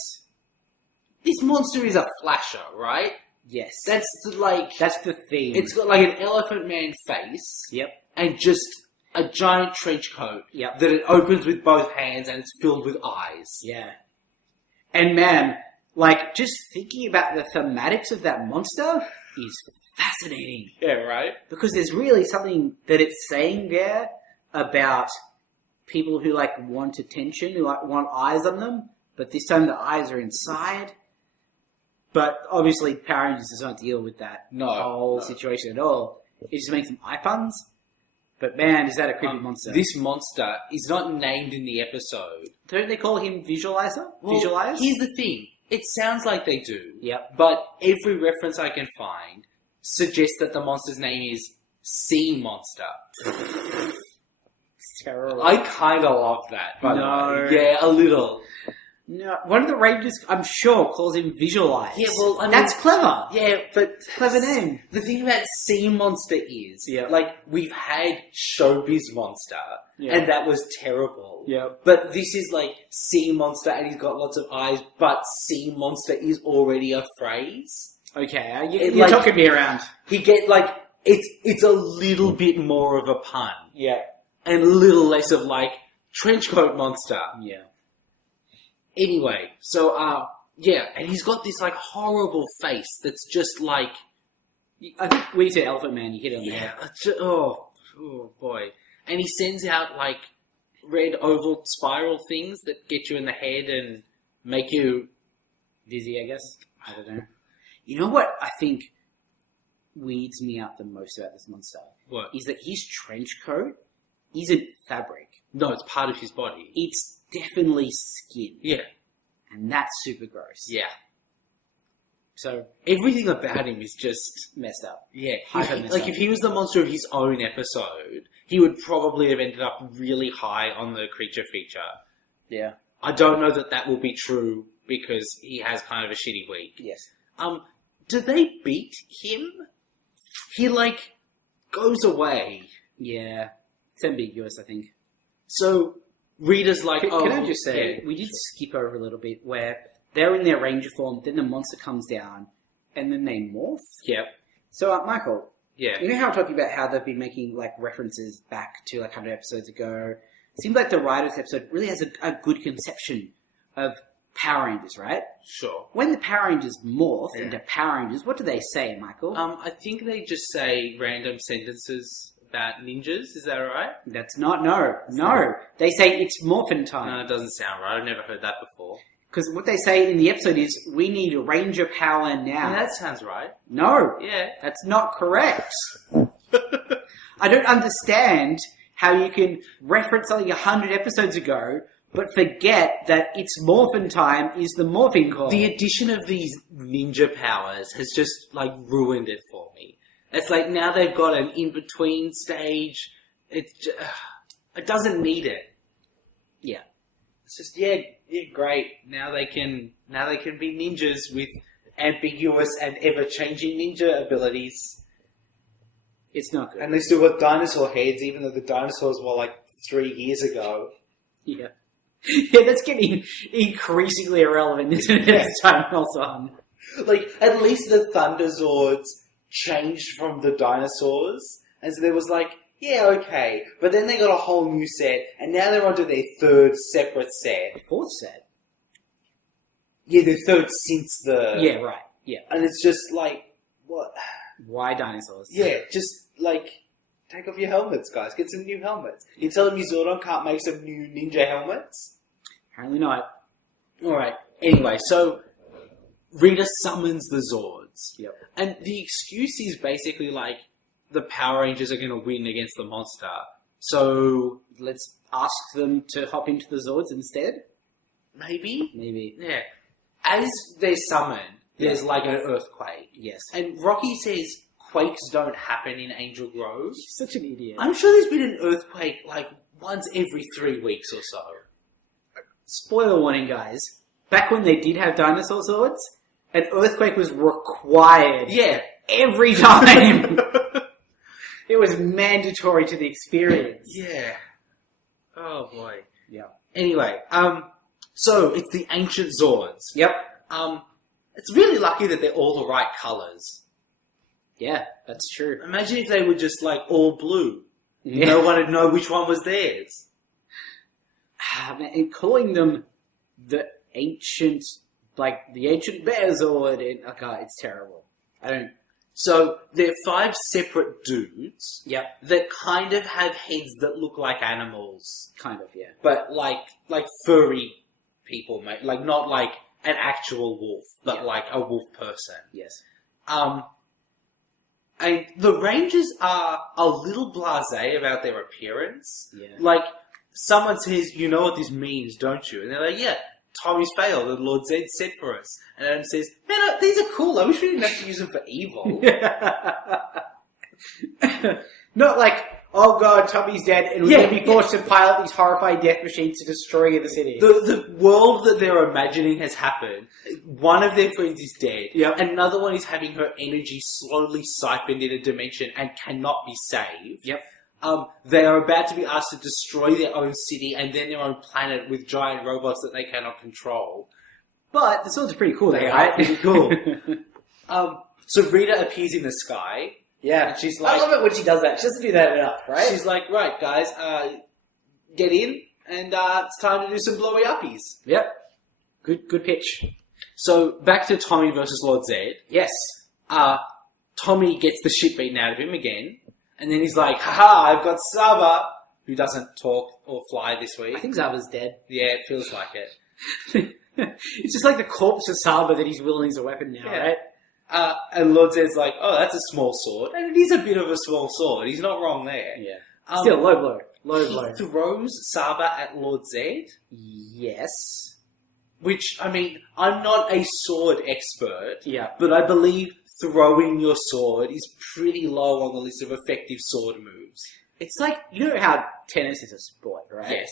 This monster is a flasher, right? Yes. That's the theme. it's got like an elephant man face. Yep. And just a giant trench coat. Yep. That it opens with both hands and it's filled with eyes. Yeah. And man, like, just thinking about the thematics of that monster is fascinating. Yeah, right? Because there's really something that it's saying there about people who, like, want attention, who, like, want eyes on them, but this time the eyes are inside. But obviously Power Rangers does not deal with that whole situation at all. It just makes them eye puns. But man, is that a creepy monster. This monster is not named in the episode. Don't they call him Visualizer? Well, Visualize? here's the thing. It sounds like they do. Yep. But every reference I can find suggests that the monster's name is Sea Monster. It's terrible. I kind of love that, by the No. way. Yeah, a little. No, one of the Rangers, I'm sure, calls him Visualize. Yeah, well, I mean, that's clever. Yeah, but Clever name. the thing about Sea Monster is, Yeah. like, we've had Showbiz Monster, Yeah. and that was terrible. Yeah. But this is like Sea Monster, and he's got lots of eyes, but Sea Monster is already a phrase. Okay, It, you're like- talking me around. He get like it's a little bit more of a pun, Yeah. and a little less of like trenchcoat monster. Yeah. Anyway, so yeah, and he's got this like horrible face that's just like I think when you say Elephant Man, you hit it on the head. oh boy, and he sends out like red oval spiral things that get you in the head and make you Dizzy, I guess. I don't know. You know what I think weeds me out the most about this monster? what? Is that his trench coat isn't fabric. No, it's part of his body. It's definitely skin. Yeah, And that's super gross. yeah. So, Everything about him is just messed up. yeah. Hyper messed Like up. if he was the monster of his own episode, he would probably have ended up really high on the creature feature. Yeah. I don't know that that will be true because he has kind of a shitty week. Yes. Do they beat him? He like goes away. Yeah. It's ambiguous, I think. So Rita's like, Can I just say, yeah. we did skip over a little bit where they're in their Ranger form, then the monster comes down, and then they morph. Yep. So, Michael, Yeah. you know how I'm talking about how they've been making like references back to like 100 episodes ago? It seems like the writer's episode really has a good conception of Power Rangers, right? Sure. When the Power Rangers morph Yeah. into Power Rangers, what do they say, Michael? I think they just say random sentences about ninjas. Is that right? That's not, no. They say it's morphin time. No, it doesn't sound right. I've never heard that before. Because what they say in the episode is, we need Ranger power now. Yeah, that sounds right. No, Yeah. that's not correct. I don't understand how you can reference something 100 episodes ago, but forget that it's morphin time is the morphing call. The addition of these ninja powers has just like ruined it for me. It's like now they've got an in-between stage. It doesn't need it. Yeah. It's just yeah, great. Now they can be ninjas with ambiguous and ever-changing ninja abilities. It's not good. And they still got dinosaur heads, even though the dinosaurs were like 3 years ago. Yeah. Yeah, that's getting increasingly irrelevant, isn't it, as time rolls on? Like, at least the Thunderzords changed from the dinosaurs. And so there was like, yeah, okay. But then they got a whole new set, and now they're onto their third separate set. Fourth set. Yeah, their third since the... Yeah, right. Yeah. And it's just like, what? Why dinosaurs? Yeah, just like, take off your helmets, guys. Get some new helmets. You tell them your Zordon can't make some new ninja helmets? Apparently not. Alright, anyway, so Rita summons the Zords. Yep. And the excuse is basically like, the Power Rangers are going to win against the monster. So, Let's ask them to hop into the Zords instead. maybe? Maybe. Yeah. As they're summoned, there's like an earthquake. Yes. And Rocky says quakes don't happen in Angel Grove. Such an idiot. I'm sure there's been an earthquake like once every 3 weeks or so. Spoiler warning, guys. Back when they did have dinosaur swords, an earthquake was required. Yeah. Every time. It was mandatory to the experience. Yeah. Oh boy. Yeah. Anyway, so it's the ancient Zords. Yep. It's really lucky that they're all the right colours. Yeah, that's true. Imagine if they were just like all blue. Yeah. No one would know which one was theirs. And calling them the ancient Megazord, it's terrible. I don't. So they're 5 separate dudes. Yep. That kind of have heads that look like animals, Kind of, yeah. but like furry people, mate. Like not like an actual wolf, but Yeah. like a wolf person. Yes. And the Rangers are a little blasé about their appearance. Yeah. Like, someone says, you know what this means, don't you? And they're like, yeah, Tommy's failed, and Lord Zedd said for us. And Adam says, man, these are cool. I wish we didn't have to use them for evil. Not like, oh god, Tommy's dead, and we're Yeah, going to be forced to pilot these horrifying death machines to destroy the city. The world that they're imagining has happened. One of their friends is dead. Yep. Another one is having her energy slowly siphoned in a dimension and cannot be saved. Yep. They are about to be asked to destroy their own city and then their own planet with giant robots that they cannot control. But the swords are pretty cool, They though, are right? pretty cool. So Rita appears in the sky. Yeah. And she's like, I love it when she does that. She doesn't do that enough, right? she's like, right, guys, get in, and it's time to do some blowy uppies. Yep. Good pitch. So back to Tommy versus Lord Zedd. Yes. Tommy gets the shit beaten out of him again, and then he's like, haha, I've got Saba, who doesn't talk or fly this week. I think Zava's dead. Yeah, it feels like it. It's just like the corpse of Saba that he's wielding as a weapon now, Yeah. right? And Lord Zedd's like, oh, that's a small sword. And it is a bit of a small sword. He's not wrong there. Yeah. Still, low blow. Low blow. He throws Saba at Lord Zedd, Yes. which, I mean, I'm not a sword expert, Yeah. but I believe throwing your sword is pretty low on the list of effective sword moves. It's like, you know how tennis is a sport, right? Yes.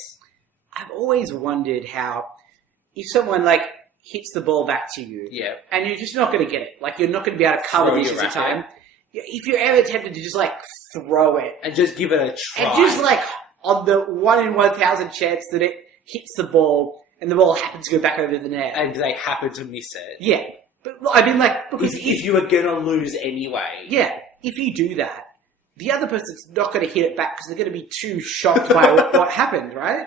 I've always wondered how, if someone, like, hits the ball back to you, Yeah. and you're just not going to get it, like, you're not going to be able to cover Throw this your at a racket. time, if you're ever tempted to just, like, throw it, And just give it a try. and just, like, on the 1 in 1,000 chance that it hits the ball, and the ball happens to go back over the net. And they happen to miss it. Yeah. But, I mean, like, because If you were going to lose anyway. yeah, if you do that, the other person's not going to hit it back because they're going to be too shocked by what happened, right?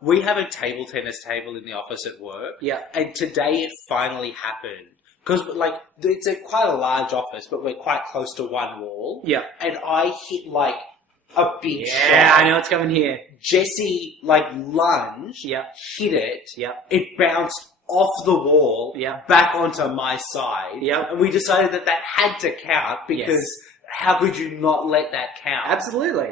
We have a table tennis table in the office at work. Yeah. And today it finally happened. Because, like, it's quite a large office, but we're quite close to one wall. Yeah. And I hit, like, a big Yeah, shot. I know what's coming here. Jesse, like, lunged, Yeah. hit it. Yeah. It bounced off the wall, Yeah. back onto my side. Yeah. And we decided that had to count because how could you not let that count? Absolutely.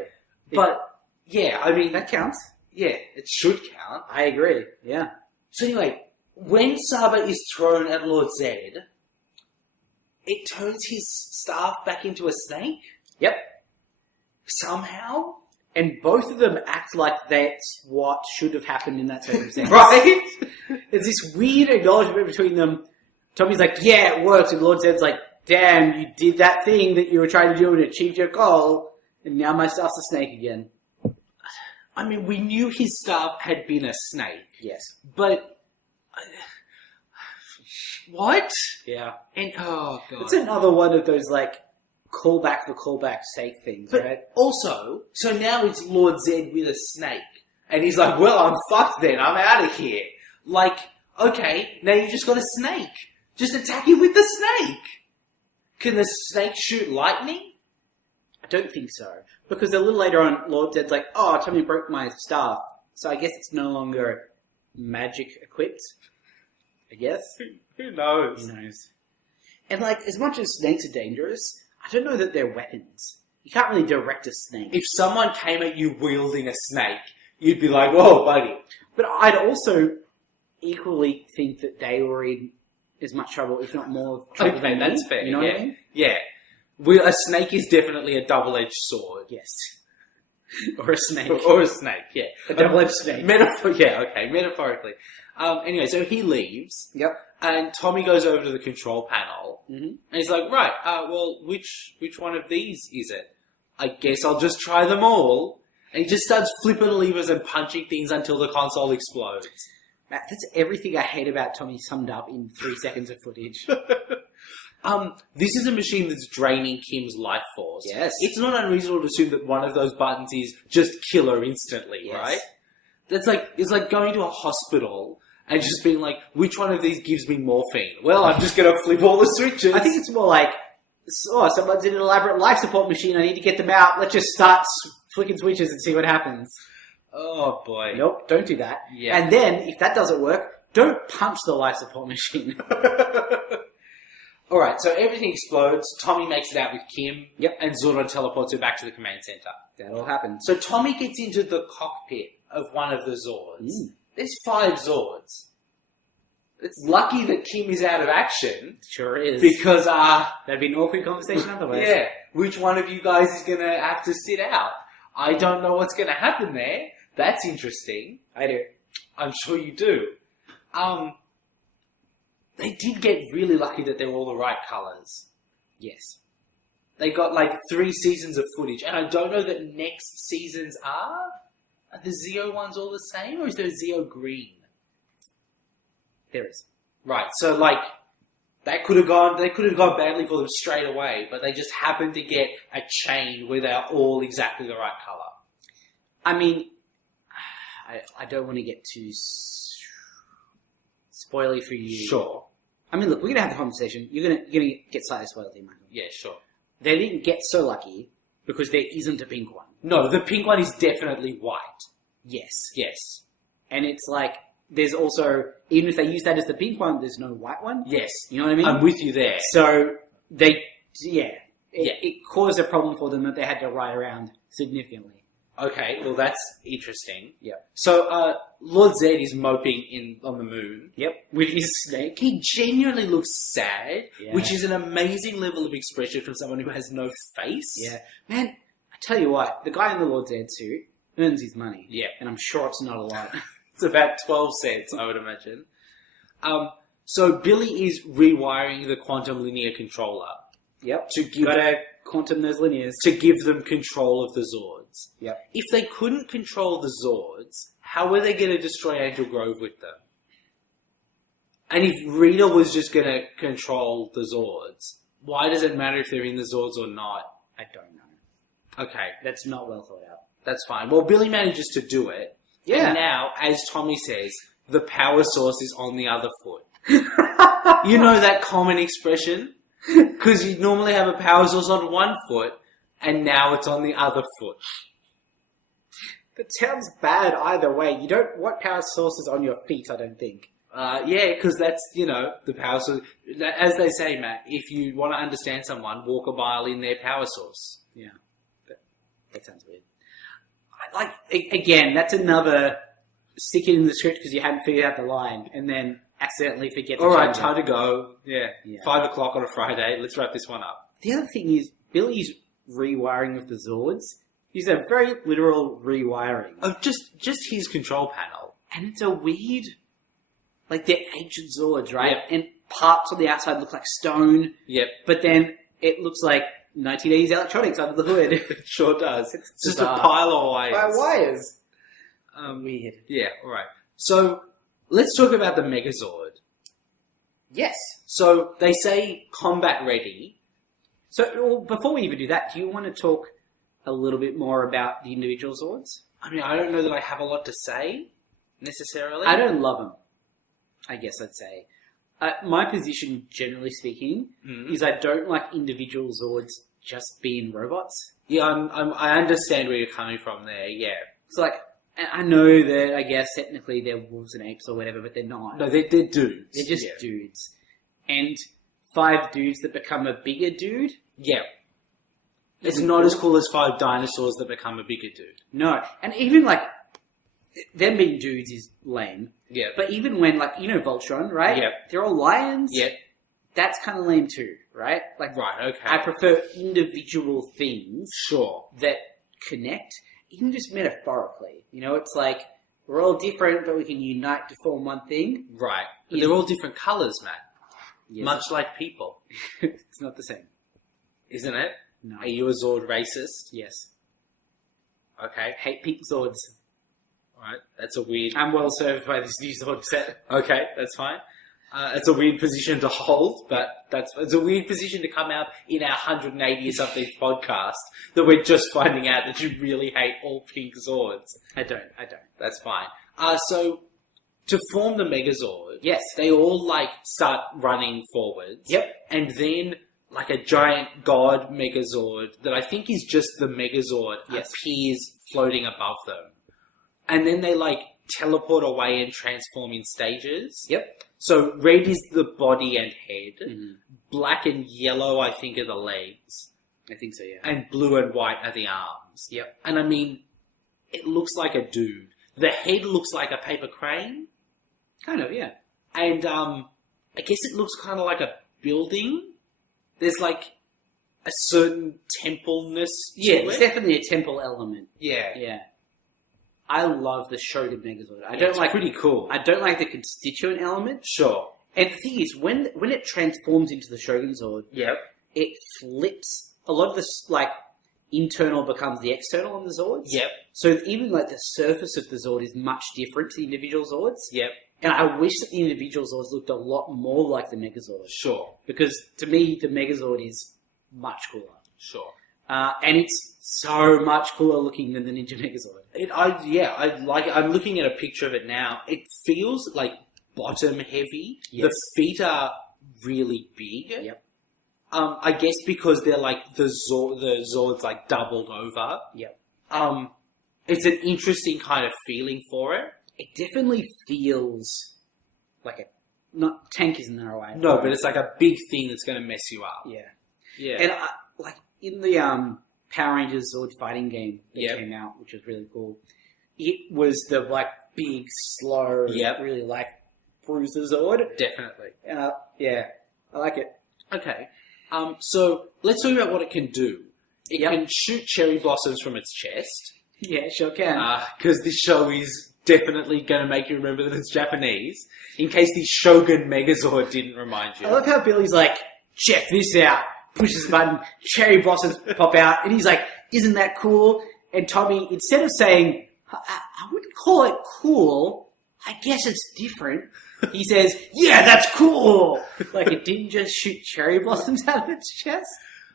But, yeah, I mean, That counts. yeah, it should count. I agree. Yeah. So anyway, when Saba is thrown at Lord Zedd, it turns his staff back into a snake Yep. somehow. And both of them act like that's what should have happened in that circumstance. Right? There's this weird acknowledgement between them. Tommy's like, yeah, it worked. And Lord Zedd's like, damn, you did that thing that you were trying to do and achieved your goal. And now my stuff's a snake again. I mean, we knew his staff had been a snake, Yes. but What? Yeah. And oh god. It's another one of those, like, callback for callback's sake things, But right? also, so now it's Lord Zedd with a snake. And he's like, well, I'm fucked then. I'm out of here. Like, okay, now you just got a snake. Just attack him with the snake. Can the snake shoot lightning? I don't think so. Because a little later on, Lord Zedd's like, oh, Tommy broke my staff. So I guess it's no longer magic equipped. I guess. Who knows? Who knows? And, like, as much as snakes are dangerous, I don't know that they're weapons. You can't really direct a snake. If someone came at you wielding a snake, you'd be like, whoa, buddy. But I'd also equally think that they were in as much trouble, if not more trouble Okay, than me. that's fair. You know yeah. what I mean? Yeah. A snake is definitely a double-edged sword. Yes. Or a snake. Or a snake, yeah. A double-edged snake. Metaphorically. Anyway, so he leaves, Yep. and Tommy goes over to the control panel, Mm-hmm. and he's like, right, well, which one of these is it? I guess I'll just try them all. And he just starts flipping levers and punching things until the console explodes. Matt, that's everything I hate about Tommy summed up in 3 seconds of footage. This is a machine that's draining Kim's life force. Yes. It's not unreasonable to assume that one of those buttons is just kill her instantly, Yes. right? It's like going to a hospital and just being like, which one of these gives me morphine? Well, I'm just going to flip all the switches. I think it's more like, oh, someone's in an elaborate life support machine, I need to get them out, let's just start flicking switches and see what happens. Oh, boy. Nope, don't do that. Yeah. And then, if that doesn't work, don't punch the life support machine. Alright, so everything explodes. Tommy makes it out with Kim. Yep. And Zordon teleports her back to the command center. That all happens. So Tommy gets into the cockpit of one of the Zords. There's 5 Zords. It's lucky that Kim is out of action. Sure is. Because, That'd be an awkward conversation otherwise. yeah, which one of you guys is going to have to sit out? I don't know what's going to happen there. That's interesting. I do. I'm sure you do. They did get really lucky that they were all the right colours. Yes. They got like 3 seasons of footage, and I don't know that next seasons are. Are the Zeo ones all the same, or is there Zeo green? There is. Right, so like they could have gone badly for them straight away, but they just happened to get a chain where they're all exactly the right colour. I mean, I don't want to get too spoily for you. Sure. I mean, look, we're gonna have the conversation. You're gonna get slightly spoiled here, Michael. Yeah, sure. They didn't get so lucky because there isn't a pink one. No, the pink one is definitely white. Yes. Yes. And it's like, there's also, even if they use that as the pink one, there's no white one. Yes. You know what I mean? I'm with you there. So, it caused a problem for them that they had to ride around significantly. Okay, well that's interesting. Yep. So, Lord Zedd is moping on the moon. Yep. With his snake. He genuinely looks sad, Yeah. which is an amazing level of expression from someone who has no face. Yeah. Man, I tell you what, the guy in the Lord Zedd suit earns his money. Yeah. And I'm sure it's not a lot. It's about 12 cents, I would imagine. So Billy is rewiring the quantum linear controller Yep. to give Gotta quantum those linears. to give them control of the Zords. Yep. If they couldn't control the Zords, how were they going to destroy Angel Grove with them? And if Rita was just going to control the Zords, why does it matter if they're in the Zords or not? I don't know. Okay, That's not well thought out. that's fine. Well, Billy manages to do it. Yeah. And now, as Tommy says, the power source is on the other foot. You know that common expression? Because you normally have a power source on one foot, and now it's on the other foot. That sounds bad either way. You don't want power sources on your feet, I don't think. Yeah, because that's, the power source. As they say, Matt, if you want to understand someone, walk a mile in their power source. Yeah. That sounds weird. Again, that's another stick it in the script because you hadn't figured out the line and then accidentally forget to All right, change it. time to go. Yeah. Yeah. 5 o'clock on a Friday. Let's wrap this one up. The other thing is, Billy's rewiring of the Zords is a very literal rewiring. Of just his control panel. And it's a weird, like they're ancient Zords, right? Yep. And parts on the outside look like stone, Yep. but then it looks like 1980s electronics under the hood. It sure does. It's just a bizarre. pile of wires. By wires. Um, Weird. Yeah, alright. So, let's talk about the Megazord. Yes. So they say combat ready. So well, before we even do that, do you want to talk a little bit more about the individual Zords? I mean, I don't know that I have a lot to say, necessarily. I don't love them, I guess I'd say. My position, generally speaking, is I don't like individual Zords just being robots. Yeah, I understand where you're coming from there, yeah. It's like, I know that, I guess, technically they're wolves and apes or whatever, but they're not. No, they're dudes. They're just dudes. And 5 dudes that become a bigger dude? Yeah. It's not as cool as 5 dinosaurs that become a bigger dude. No. And even, like, them being dudes is lame. Yeah. But even when, like, you know Voltron, right? Yep. They're all lions. Yep. That's kind of lame too, right? Like, Right, okay. I prefer individual things Sure. that connect, even just metaphorically. You know, it's like, we're all different, but we can unite to form one thing. Right. But they're all different colours, Matt. Yes. Much like people. It's not the same. Isn't it? No. Are you a Zord racist? Yes. Okay. Hate pink Zords. Alright. That's a weird... I'm well served by this new Zord set. Okay, that's fine. It's a weird position to hold, but it's a weird position to come out in our 180-something podcast that we're just finding out that you really hate all pink Zords. I don't. That's fine. So, to form the Megazord, Yes. they all, like, start running forwards. Yep. And then, like, a giant god Megazord that I think is just the Megazord appears floating above them. And then they, like, teleport away and transform in stages. Yep. So red is the body and head. Mhm. Black and yellow, I think, are the legs. I think so, yeah. And blue and white are the arms. Yep. And I mean, it looks like a dude. The head looks like a paper crane. Kind of, yeah. And I guess it looks kind of like a building. There's like a certain temple-ness to Yeah, it. there's definitely a temple element. Yeah. Yeah. I love the Shogun Megazord. It's pretty cool. I don't like the constituent element. Sure. And the thing is, when it transforms into the Shogunzord, Yep. it flips. A lot of this, like, internal becomes the external on the Zords. Yep. So even, like, the surface of the Zord is much different to the individual Zords. Yep. And I wish that the individual Zords looked a lot more like the Megazord. Sure. Because, to me, the Megazord is much cooler. Sure. And it's so much cooler looking than the Ninja Megazord. I like it. I'm looking at a picture of it now. It feels like bottom heavy. Yes. The feet are really big. Yep. I guess because they're like the Zord's like doubled over. Yep. It's an interesting kind of feeling for it. It definitely feels like a... Not tank isn't the right way. No, but it's like a big thing that's going to mess you up. Yeah. Yeah. And like in the Power Rangers Zord fighting game that Yep. came out, which was really cool, it was the like big, slow, Yep. really like bruiser Zord. Definitely. And yeah, I like it. Okay. So let's talk about what it can do. It Yep. can shoot cherry blossoms from its chest. Yeah, sure can. Because this show is definitely going to make you remember that it's Japanese. In case the Shogun Megazord didn't remind you. I love how Billy's like, check this out. Pushes the button, cherry blossoms pop out, and he's like, isn't that cool? And Tommy, instead of saying, I wouldn't call it cool, I guess it's different, he says, yeah, that's cool! Like it didn't just shoot cherry blossoms out of its chest.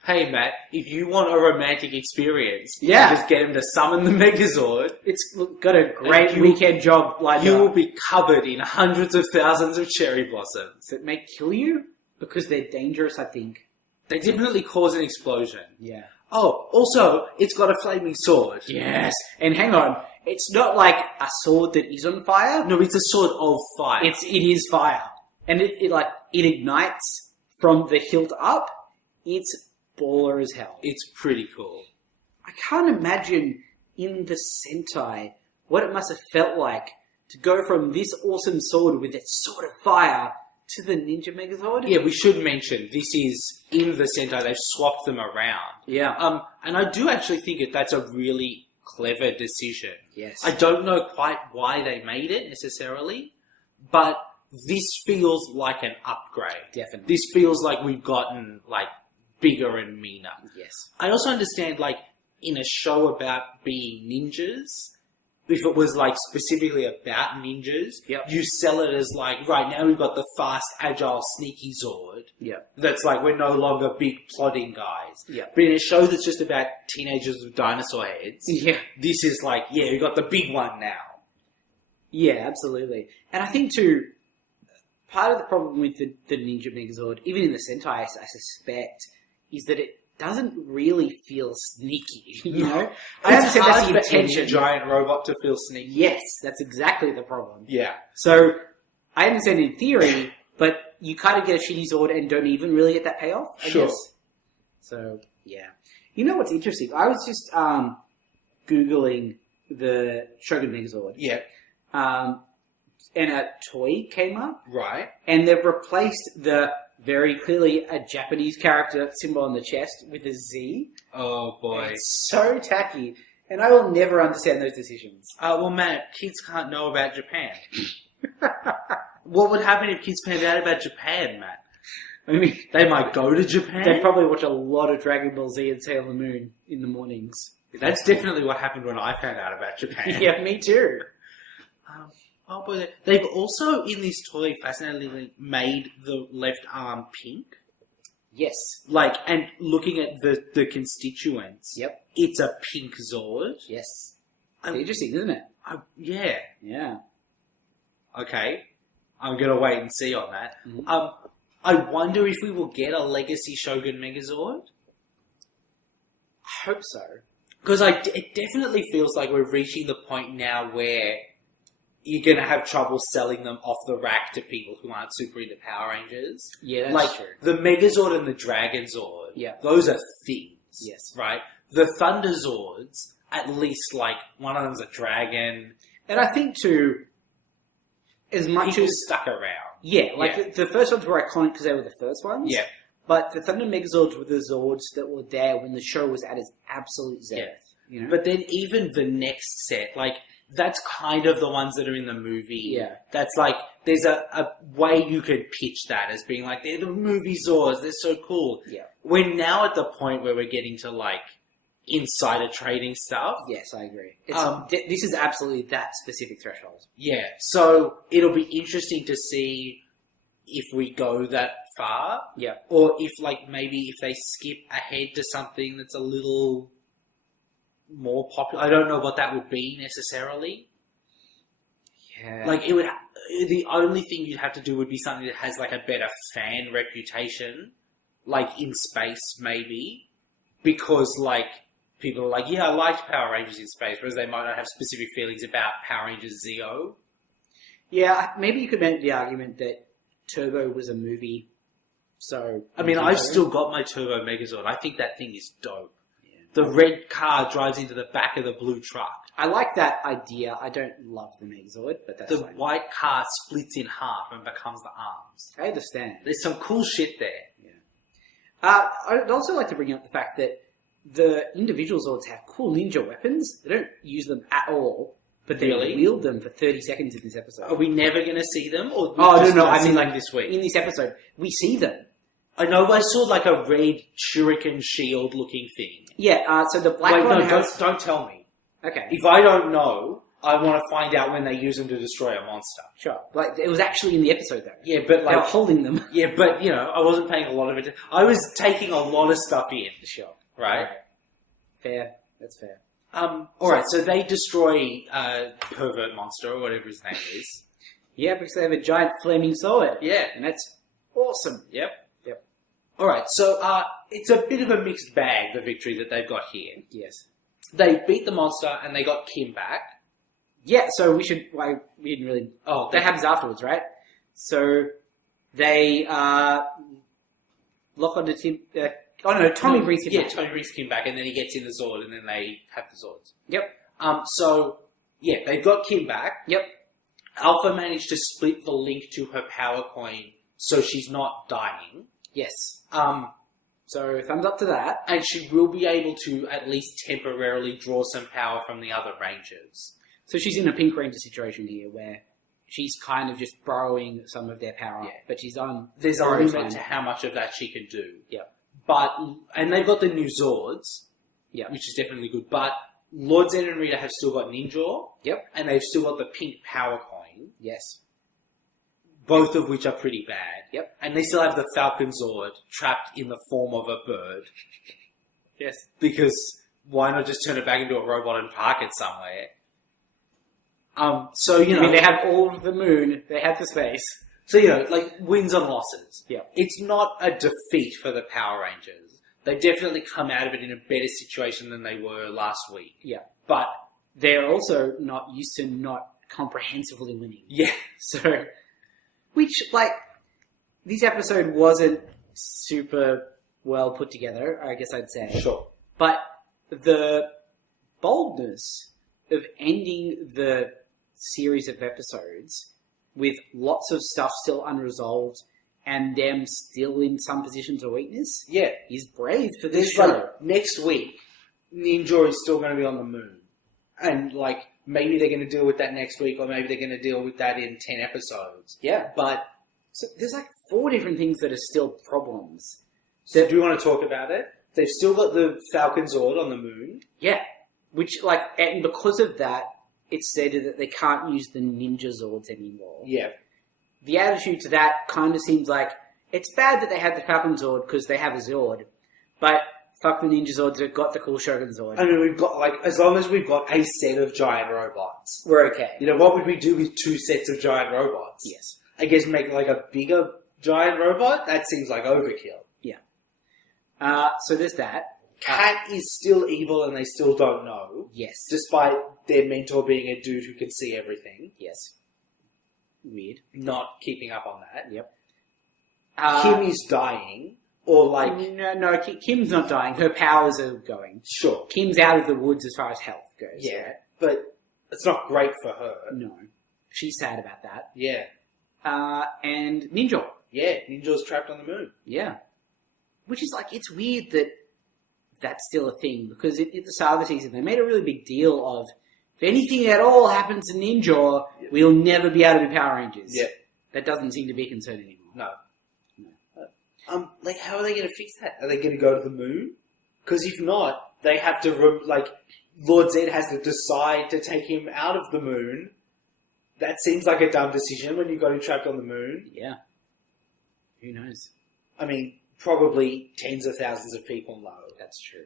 Hey, Matt, if you want a romantic experience, Yeah. just get him to summon the Megazord. It's got a great And you- weekend job lined You up. will be covered in hundreds of thousands of cherry blossoms. That may kill you, because they're dangerous, I think. They definitely cause an explosion. Yeah. Oh, also, it's got a flaming sword. Yes. And hang on, it's not like a sword that is on fire. No, it's a sword of fire. It is fire, and it ignites from the hilt up. It's baller as hell. It's pretty cool. I can't imagine in the Sentai what it must have felt like to go from this awesome sword with its sword of fire to the Ninja Megazord. Yeah, we should mention, this is in the Sentai, they've swapped them around. Yeah. And I do actually think that that's a really clever decision. Yes. I don't know quite why they made it necessarily, but this feels like an upgrade. Definitely. This feels like we've gotten like bigger and meaner. Yes. I also understand like in a show about being ninjas, if it was like specifically about ninjas, Yep. you sell it as like, right, now we've got the fast, agile, sneaky Zord. Yeah. That's like, we're no longer big plodding guys. Yeah. But in a show that's just about teenagers with dinosaur heads, Yeah. this is like, yeah, we got the big one now. Yeah, absolutely. And I think, too, part of the problem with the Ninja Megazord, even in the Sentai, I suspect, is that it doesn't really feel sneaky, you know? I It's understand hard that's the for any intention. giant robot to feel sneaky. Yes, that's exactly the problem. Yeah. So, I understand in theory, but you kind of get a shitty Zord and don't even really get that payoff, I Sure. guess. So, yeah. You know what's interesting? I was just Googling the Shogun Megazord, Yeah. and a toy came up, Right. and they've replaced the very clearly a Japanese character symbol on the chest with a Z. Oh, boy. It's so tacky, and I will never understand those decisions. Well, Matt, kids can't know about Japan. What would happen if kids found out about Japan, Matt? I mean, They might go to Japan? they probably watch a lot of Dragon Ball Z and Sailor Moon in the mornings. That's definitely what happened when I found out about Japan. Yeah, me too. Oh, boy. They've also, in this toy, fascinatingly made the left arm pink. Yes. Like, and looking at the constituents, Yep. it's a pink Zord. Yes. Interesting, isn't it? Yeah. Yeah. Okay. I'm going to wait and see on that. Mhm. I wonder if we will get a Legacy Shogun Megazord. I hope so. Because it definitely feels like we're reaching the point now where you're going to have trouble selling them off the rack to people who aren't super into Power Rangers. Yeah, that's like, true. the Megazord and the Dragonzord, Yeah. those are things. Yes. Right? The Thunderzords, at least, like, one of them's a dragon. And I think, too, as much People as... stuck around. Yeah, like Yeah. The first ones were iconic because they were the first ones. Yeah. But the Thunder Megazords were the Zords that were there when the show was at its absolute zenith. You know? But then even the next set, like, that's kind of the ones that are in the movie. Yeah. That's like, there's a way you could pitch that as being like, they're the movie Zords, they're so cool. Yeah. We're now at the point where we're getting to, like, insider trading stuff. Yes, I agree. It's, this is absolutely that specific threshold. Yeah. So it'll be interesting to see if we go that far. Yeah. Or if, like, maybe if they skip ahead to something that's a little more popular. I don't know what that would be necessarily. Yeah. Like, it would. The only thing you'd have to do would be something that has, like, a better fan reputation. Like, in space, maybe. Because, like, people are like, yeah, I liked Power Rangers in space, whereas they might not have specific feelings about Power Rangers Zeo. Yeah, maybe you could make the argument that Turbo was a movie, so... I mean, I've still got my Turbo Megazord. I think that thing is dope. The red car drives into the back of the blue truck. I like that idea. I don't love the Megazord, but that's The fine. white car splits in half and becomes the arms. I understand. There's some cool shit there. I'd also like to bring up the fact that the individual Zords have cool ninja weapons. They don't use them at all, but they Really? wield them for 30 seconds in this episode. Are we never going to see them? Or I mean, like this week. In this episode, we see them. I know I saw like a red shuriken shield looking thing. Yeah, so the black Wait, one no, has... don't tell me. Okay, If I don't know, I want to find out when they use them to destroy a monster. sure. Like, it was actually in the episode, though. Yeah, but They were like, holding them. yeah, but you know, I wasn't paying a lot of it. I was taking a lot of stuff in, Sure. right? Fair. That's fair. Alright, so they destroy Pervert Monster, or whatever his name is. Yeah, because they have a giant flaming sword. Yeah. And that's awesome. Yep. Yep. Alright, so it's a bit of a mixed bag, the victory that they've got here. Yes. They beat the monster and they got Kim back. Yeah, so we should... Well, we didn't really... Oh, That happens afterwards, right? So they lock onto Tim... Tommy brings him back. Tommy brings Kim back and then he gets in the Zord and then they have the Zords. Yep. So, yeah, they've got Kim back. Yep. Alpha managed to split the link to her power coin so she's not dying. Yes. So thumbs up to that. And she will be able to at least temporarily draw some power from the other Rangers. So she's in a Pink Ranger situation here where she's kind of just borrowing some of their power, Yeah. but she's on... There's a borrowed limit time. to how much of that she can do. Yep. And they've got the new Zords, Yep. which is definitely good, but Lord Zedd and Rita have still got Ninja. Yep. And they've still got the pink power coin. Yes. Both of which are pretty bad. Yep. And they still have the Shogunzord trapped in the form of a bird. Yes. Because why not just turn it back into a robot and park it somewhere? So, you know... I mean, they have all of the moon, they have the space. So, you know, like, wins and losses. Yeah. It's not a defeat for the Power Rangers. They definitely come out of it in a better situation than they were last week. Yeah. But, They're also not used to not comprehensively winning. yeah. So, which, like, this episode wasn't super well put together, I guess I'd say. Sure. But the boldness of ending the series of episodes with lots of stuff still unresolved and them still in some positions of weakness Yeah. is brave for this There's show. like, next week, Ninja is still going to be on the moon. And, like, maybe they're going to deal with that next week, or maybe they're going to deal with that in 10 episodes. Yeah. But, So there's like 4 different things that are still problems. so do you want to talk about it? They've still got the Falconzord on the moon. Yeah. Which, like, and because of that, it's said that they can't use the Ninja Zords anymore. Yeah. The attitude to that kind of seems like, it's bad that they have the Falcon Zord because they have a Zord, but fuck the Ninja Zords, they've got the cool Shogunzord. I mean, we've got, like, as long as we've got a set of giant robots. We're okay. You know, what would we do with 2 sets of giant robots? Yes. I guess make, like, a bigger giant robot? That seems like overkill. Yeah. So there's that. Cat is still evil and they still don't know. Yes. Despite their mentor being a dude who can see everything. Yes. Weird. Not keeping up on that. Yep. Kim is dying. Or, like... No, Kim's not dying. Her powers are going. Sure. Kim's out of the woods as far as health goes. Yeah. Right? But it's not great for her. No. She's sad about that. Yeah. And Ninja. Yeah. Ninja's trapped on the moon. Yeah. Which is like, it's weird that that's still a thing, because at the start of the season, they made a really big deal of, if anything at all happens to Ninja, we'll never be able to be Power Rangers. Yeah. That doesn't seem to be a concern anymore. No. Like, how are they going to fix that? Are they going to go to the moon? Because if not, they have to, Lord Zedd has to decide to take him out of the moon. That seems like a dumb decision when you've got him trapped on the moon. Yeah. Who knows? I mean, probably tens of thousands of people know. That's true.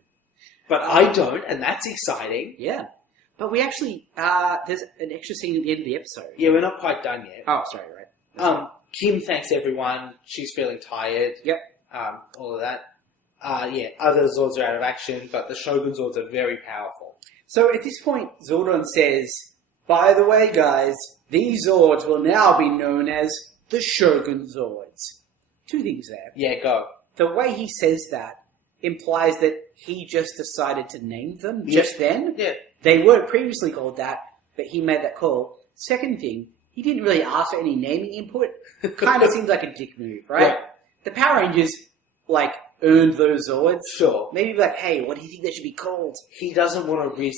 But I don't, and that's exciting. Yeah. But we actually, there's an extra scene at the end of the episode. Yeah, we're not quite done yet. Oh, sorry, right. Kim thanks everyone. She's feeling tired. Yep. All of that. Yeah, other Zords are out of action, but the Shogunzords are very powerful. So at this point, Zordon says, by the way, guys, these Zords will now be known as the Shogunzords. 2 things there. Yeah, go. The way he says that implies that he just decided to name them just then. Yeah. They weren't previously called that, but he made that call. Second thing, he didn't really ask for any naming input. Kind of seems like a dick move, right? Yeah. The Power Rangers, like, earned those Zords. Sure. Maybe like, hey, what do you think they should be called? He doesn't want to risk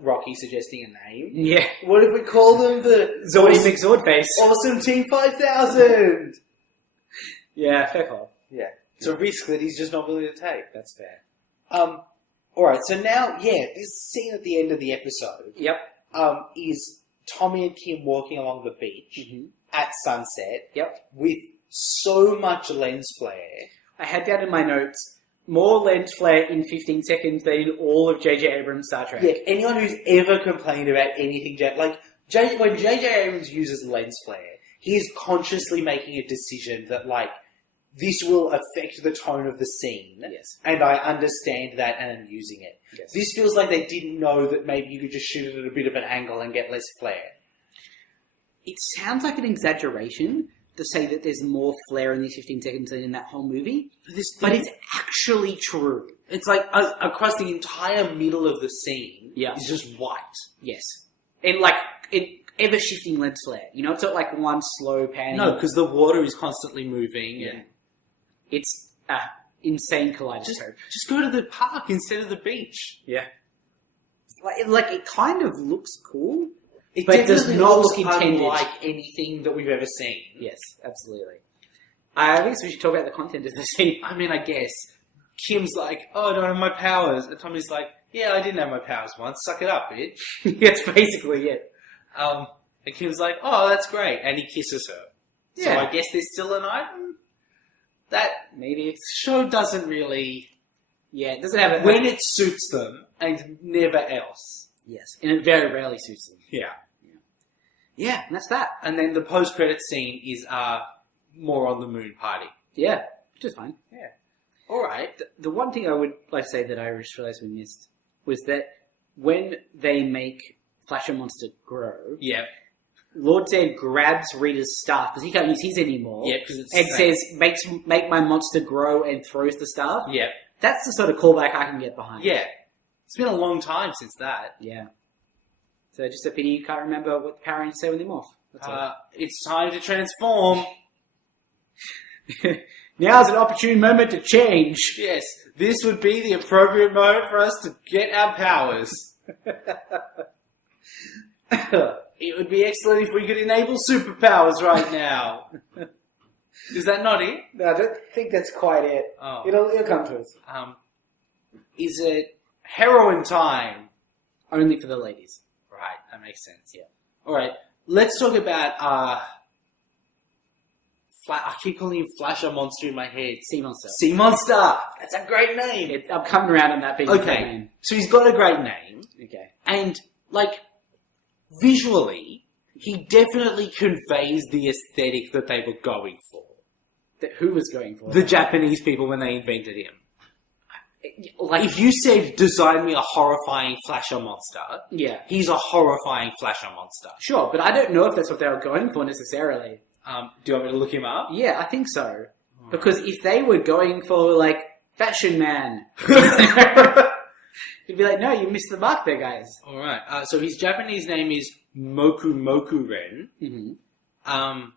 Rocky suggesting a name. Yeah. What if we call them the Zordy McZord face. Awesome Team 5000? Yeah, fair call. Yeah. It's a risk that he's just not willing to take. That's fair. Alright, so now, yeah, this scene at the end of the episode Yep. is Tommy and Kim walking along the beach at sunset Yep. with so much lens flare. I had down in my notes, more lens flare in 15 seconds than in all of J.J. Abrams' Star Trek. Yeah, anyone who's ever complained about anything, when J.J. Abrams uses lens flare, he is consciously making a decision that, like, this will affect the tone of the scene. Yes. And I understand that and I'm using it. Yes. This feels like they didn't know that maybe you could just shoot it at a bit of an angle and get less flare. It sounds like an exaggeration to say that there's more flare in these 15 seconds than in that whole movie, but it's actually true. It's like across the entire middle of the scene is just white. Yes. And like, ever shifting lens flare. You know, it's not like one slow pan. No, because the water is constantly moving. And it's insane kaleidoscope. just go to the park instead of the beach. Yeah. Like it kind of looks cool, It but it does definitely not looks look intended. unlike anything that we've ever seen. Yes, absolutely. I guess we should talk about the content of the scene. I mean, I guess. Kim's like, oh, I don't have my powers. And Tommy's like, yeah, I didn't have my powers once. Suck it up, bitch. That's basically it. And Kim's like, oh, that's great. And he kisses her. Yeah. So I guess there's still an item? That Maybe it's... show doesn't really... Yeah, it doesn't have a... When it suits them, and never else. Yes, and it very rarely suits them. Yeah. Yeah, and that's that. And then the post-credit scene is more on the moon party. Yeah, which is fine. Yeah. All right. The one thing I would like to say that I just realised we missed was that when they make Flasher Monster grow, Yeah. Lord Zedd grabs Rita's staff because he can't use his anymore. Yeah, because it's... And says, make my monster grow, and throws the staff. Yeah. That's the sort of callback I can get behind. Yeah. It's been a long time since that. Yeah. So just a pity you can't remember what the Power Rangers say when they morph. That's all. It's time to transform. Now's an opportune moment to change. Yes, this would be the appropriate moment for us to get our powers. It would be excellent if we could enable superpowers right now. Is that not it? No, I don't think that's quite it. Oh. It'll come to us. Is it heroin time? Only for the ladies. Right, that makes sense. Yeah. All right, let's talk about. I keep calling him Flasher Monster in my head. Sea Monster. Sea Monster. That's a great name. I'm coming around on that being a great Okay, name. so he's got a great name, Okay. and visually, he definitely conveys the aesthetic that they were going for. Who was going for The that? Japanese people when they invented him. Like, If you said, design me a horrifying Flasher Monster, yeah, he's a horrifying Flasher Monster. sure, but I don't know if that's what they were going for necessarily. Do you want me to look him up? Yeah, I think so. Because if they were going for, Fashion Man, you'd be like, no, you missed the mark there, guys. Alright, so his Japanese name is Moku Moku Ren. Mm-hmm.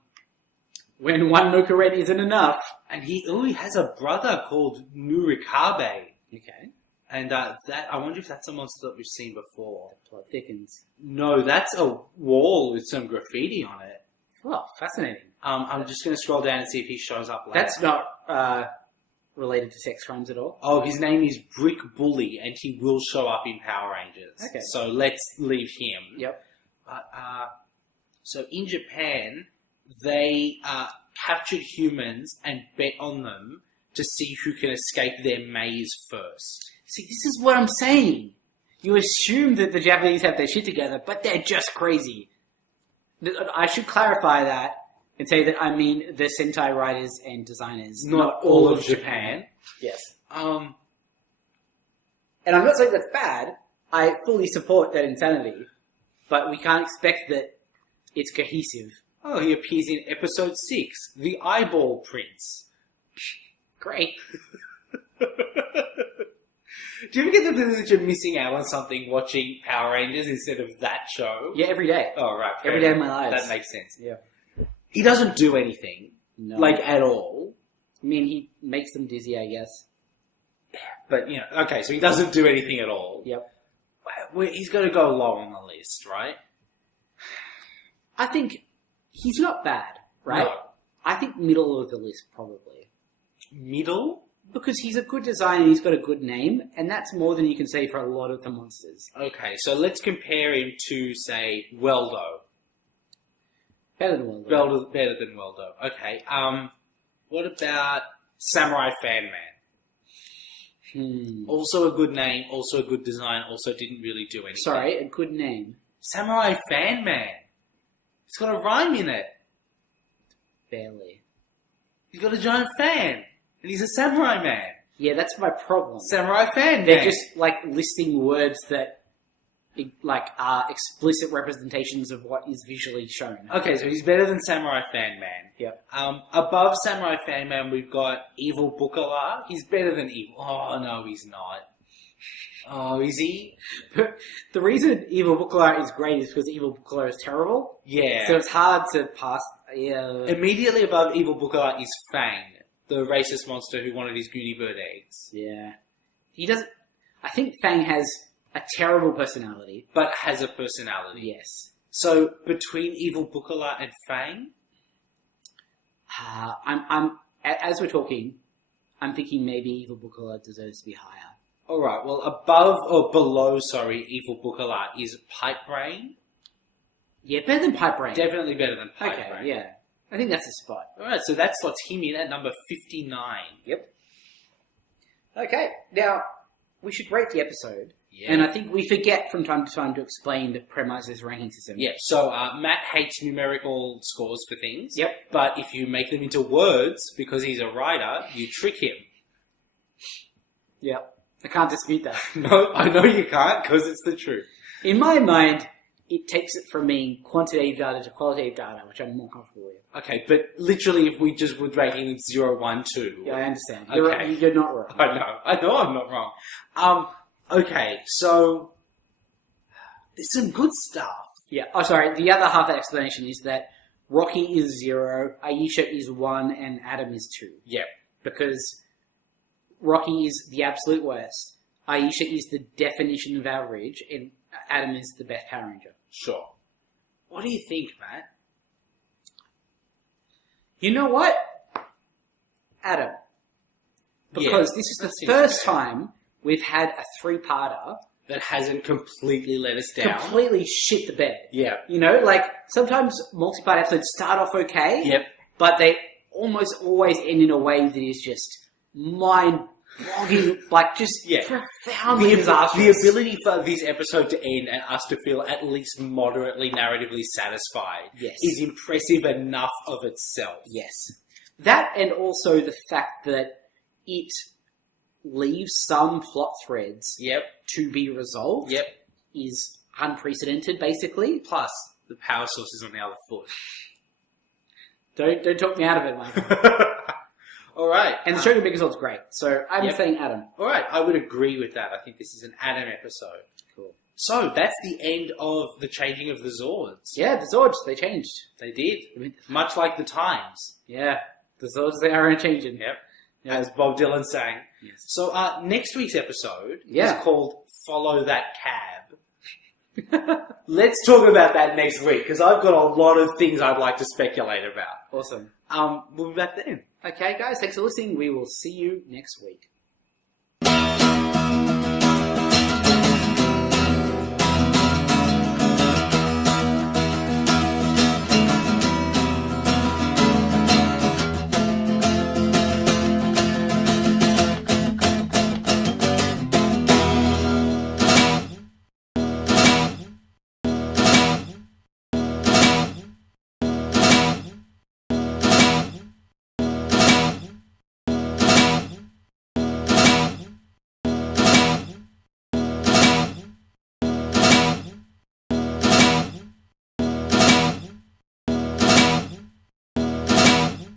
When one Mokuren isn't enough. And he has a brother called Nurikabe. Okay. And I wonder if that's a monster that we've seen before. Plot thickens. No, that's a wall with some graffiti on it. Well, fascinating. I'm just going to scroll down and see if he shows up later. That's not related to sex crimes at all. Oh, his name is Brick Bully, and he will show up in Power Rangers. Okay. So let's leave him. Yep. But, so in Japan, they captured humans and bet on them to see who can escape their maze first. See, this is what I'm saying. You assume that the Japanese have their shit together, but they're just crazy. I should clarify that and say that I mean the Sentai writers and designers, Not all of Japan. Yes. Um, And I'm not saying that's bad. I fully support that insanity. But we can't expect that it's cohesive. oh, he appears in episode 6, The Eyeball Prince. Great. Do you ever get the feeling that you're missing out on something watching Power Rangers instead of that show? Yeah, every day. Oh, right. fair Every day of enough. my life. That makes sense. Yeah. He doesn't do anything, No. at all. I mean, he makes them dizzy, I guess. But, okay, so he doesn't do anything at all. Yep. Well, he's got to go low on the list, right? I think he's not bad, right? No. I think middle of the list, probably. Middle? Because he's a good design and he's got a good name, and that's more than you can say for a lot of the monsters. Okay, so let's compare him to, say, Weldo. Better than Wilder. Better than Weldo. Okay, what about Samurai Fan Man? Also a good name, also a good design, also didn't really do anything. Sorry, a good name. Samurai Fan Man. It's got a rhyme in it. Barely. He's got a giant fan. And he's a samurai man. Yeah, that's my problem. Samurai Fan They're Man. just, listing words that, are explicit representations of what is visually shown. Okay, so he's better than Samurai Fan Man. Yep. Above Samurai Fan Man, we've got Evil Bukala. He's better than Evil. Oh, no, he's not. Oh, is he? The reason Evil Bukala is great is because Evil Bukala is terrible. Yeah. So it's hard to pass. Yeah. Immediately above Evil Bukala is Fang, the racist monster who wanted his Goody Bird eggs. Yeah. He doesn't... I think Fang has a terrible personality. But has a personality. Yes. So, between Evil Bukala and Fang? As we're talking, I'm thinking maybe Evil Bukala deserves to be higher. Alright, well, above or below, Evil Bukala is Pipe Brain. Yeah, better than Pipe Brain. Definitely better than Pipe Okay, Brain. yeah. I think that's the spot. Alright, so that slots him in at number 59. Yep. Okay, now, we should rate the episode. Yeah. And I think we forget from time to time to explain the premise of this ranking system. Yeah, so Matt hates numerical scores for things. Yep. But if you make them into words, because he's a writer, you trick him. Yep. I can't dispute that. No, I know you can't, because it's the truth. In my mind, it takes it from being quantitative data to qualitative data, which I'm more comfortable with. Okay, but literally if we just were ranking them 0, 1, 2... Yeah, I understand. Okay. You're not wrong. I know I'm not wrong. Okay, so... There's some good stuff. Yeah. Oh, sorry. The other half of the explanation is that Rocky is 0, Aisha is 1, and Adam is 2. Yep. Because Rocky is the absolute worst, Aisha is the definition of average, and Adam is the best Power Ranger. Sure. What do you think, Matt? You know what? Adam. Because this is the first time we've had a 3-parter That hasn't completely let us down. completely shit the bed. Yeah. You know, like, sometimes multi-part episodes start off okay, Yep. but they almost always end in a way that is just mind-boggling, like, just profoundly disastrous. The ability for this episode to end and us to feel at least moderately narratively satisfied is impressive enough of itself. Yes. That, and also the fact that it leaves some plot threads to be resolved is unprecedented, basically. Plus, the power source is on the other foot. Don't talk me out of it, Michael. Alright. And the Shogun Megazord's great, so I'm saying Adam. Alright, I would agree with that. I think this is an Adam episode. Cool. So, that's the end of the changing of the Zords. Yeah, the Zords, they changed. They did. Much like the times. Yeah, the Zords, they are changing. Yep. As Bob Dylan sang. Yes. So, next week's episode is Yeah. called Follow That Cab. Let's talk about that next week, because I've got a lot of things I'd like to speculate about. Awesome. We'll be back then. Okay, guys, thanks for listening. We will see you next week.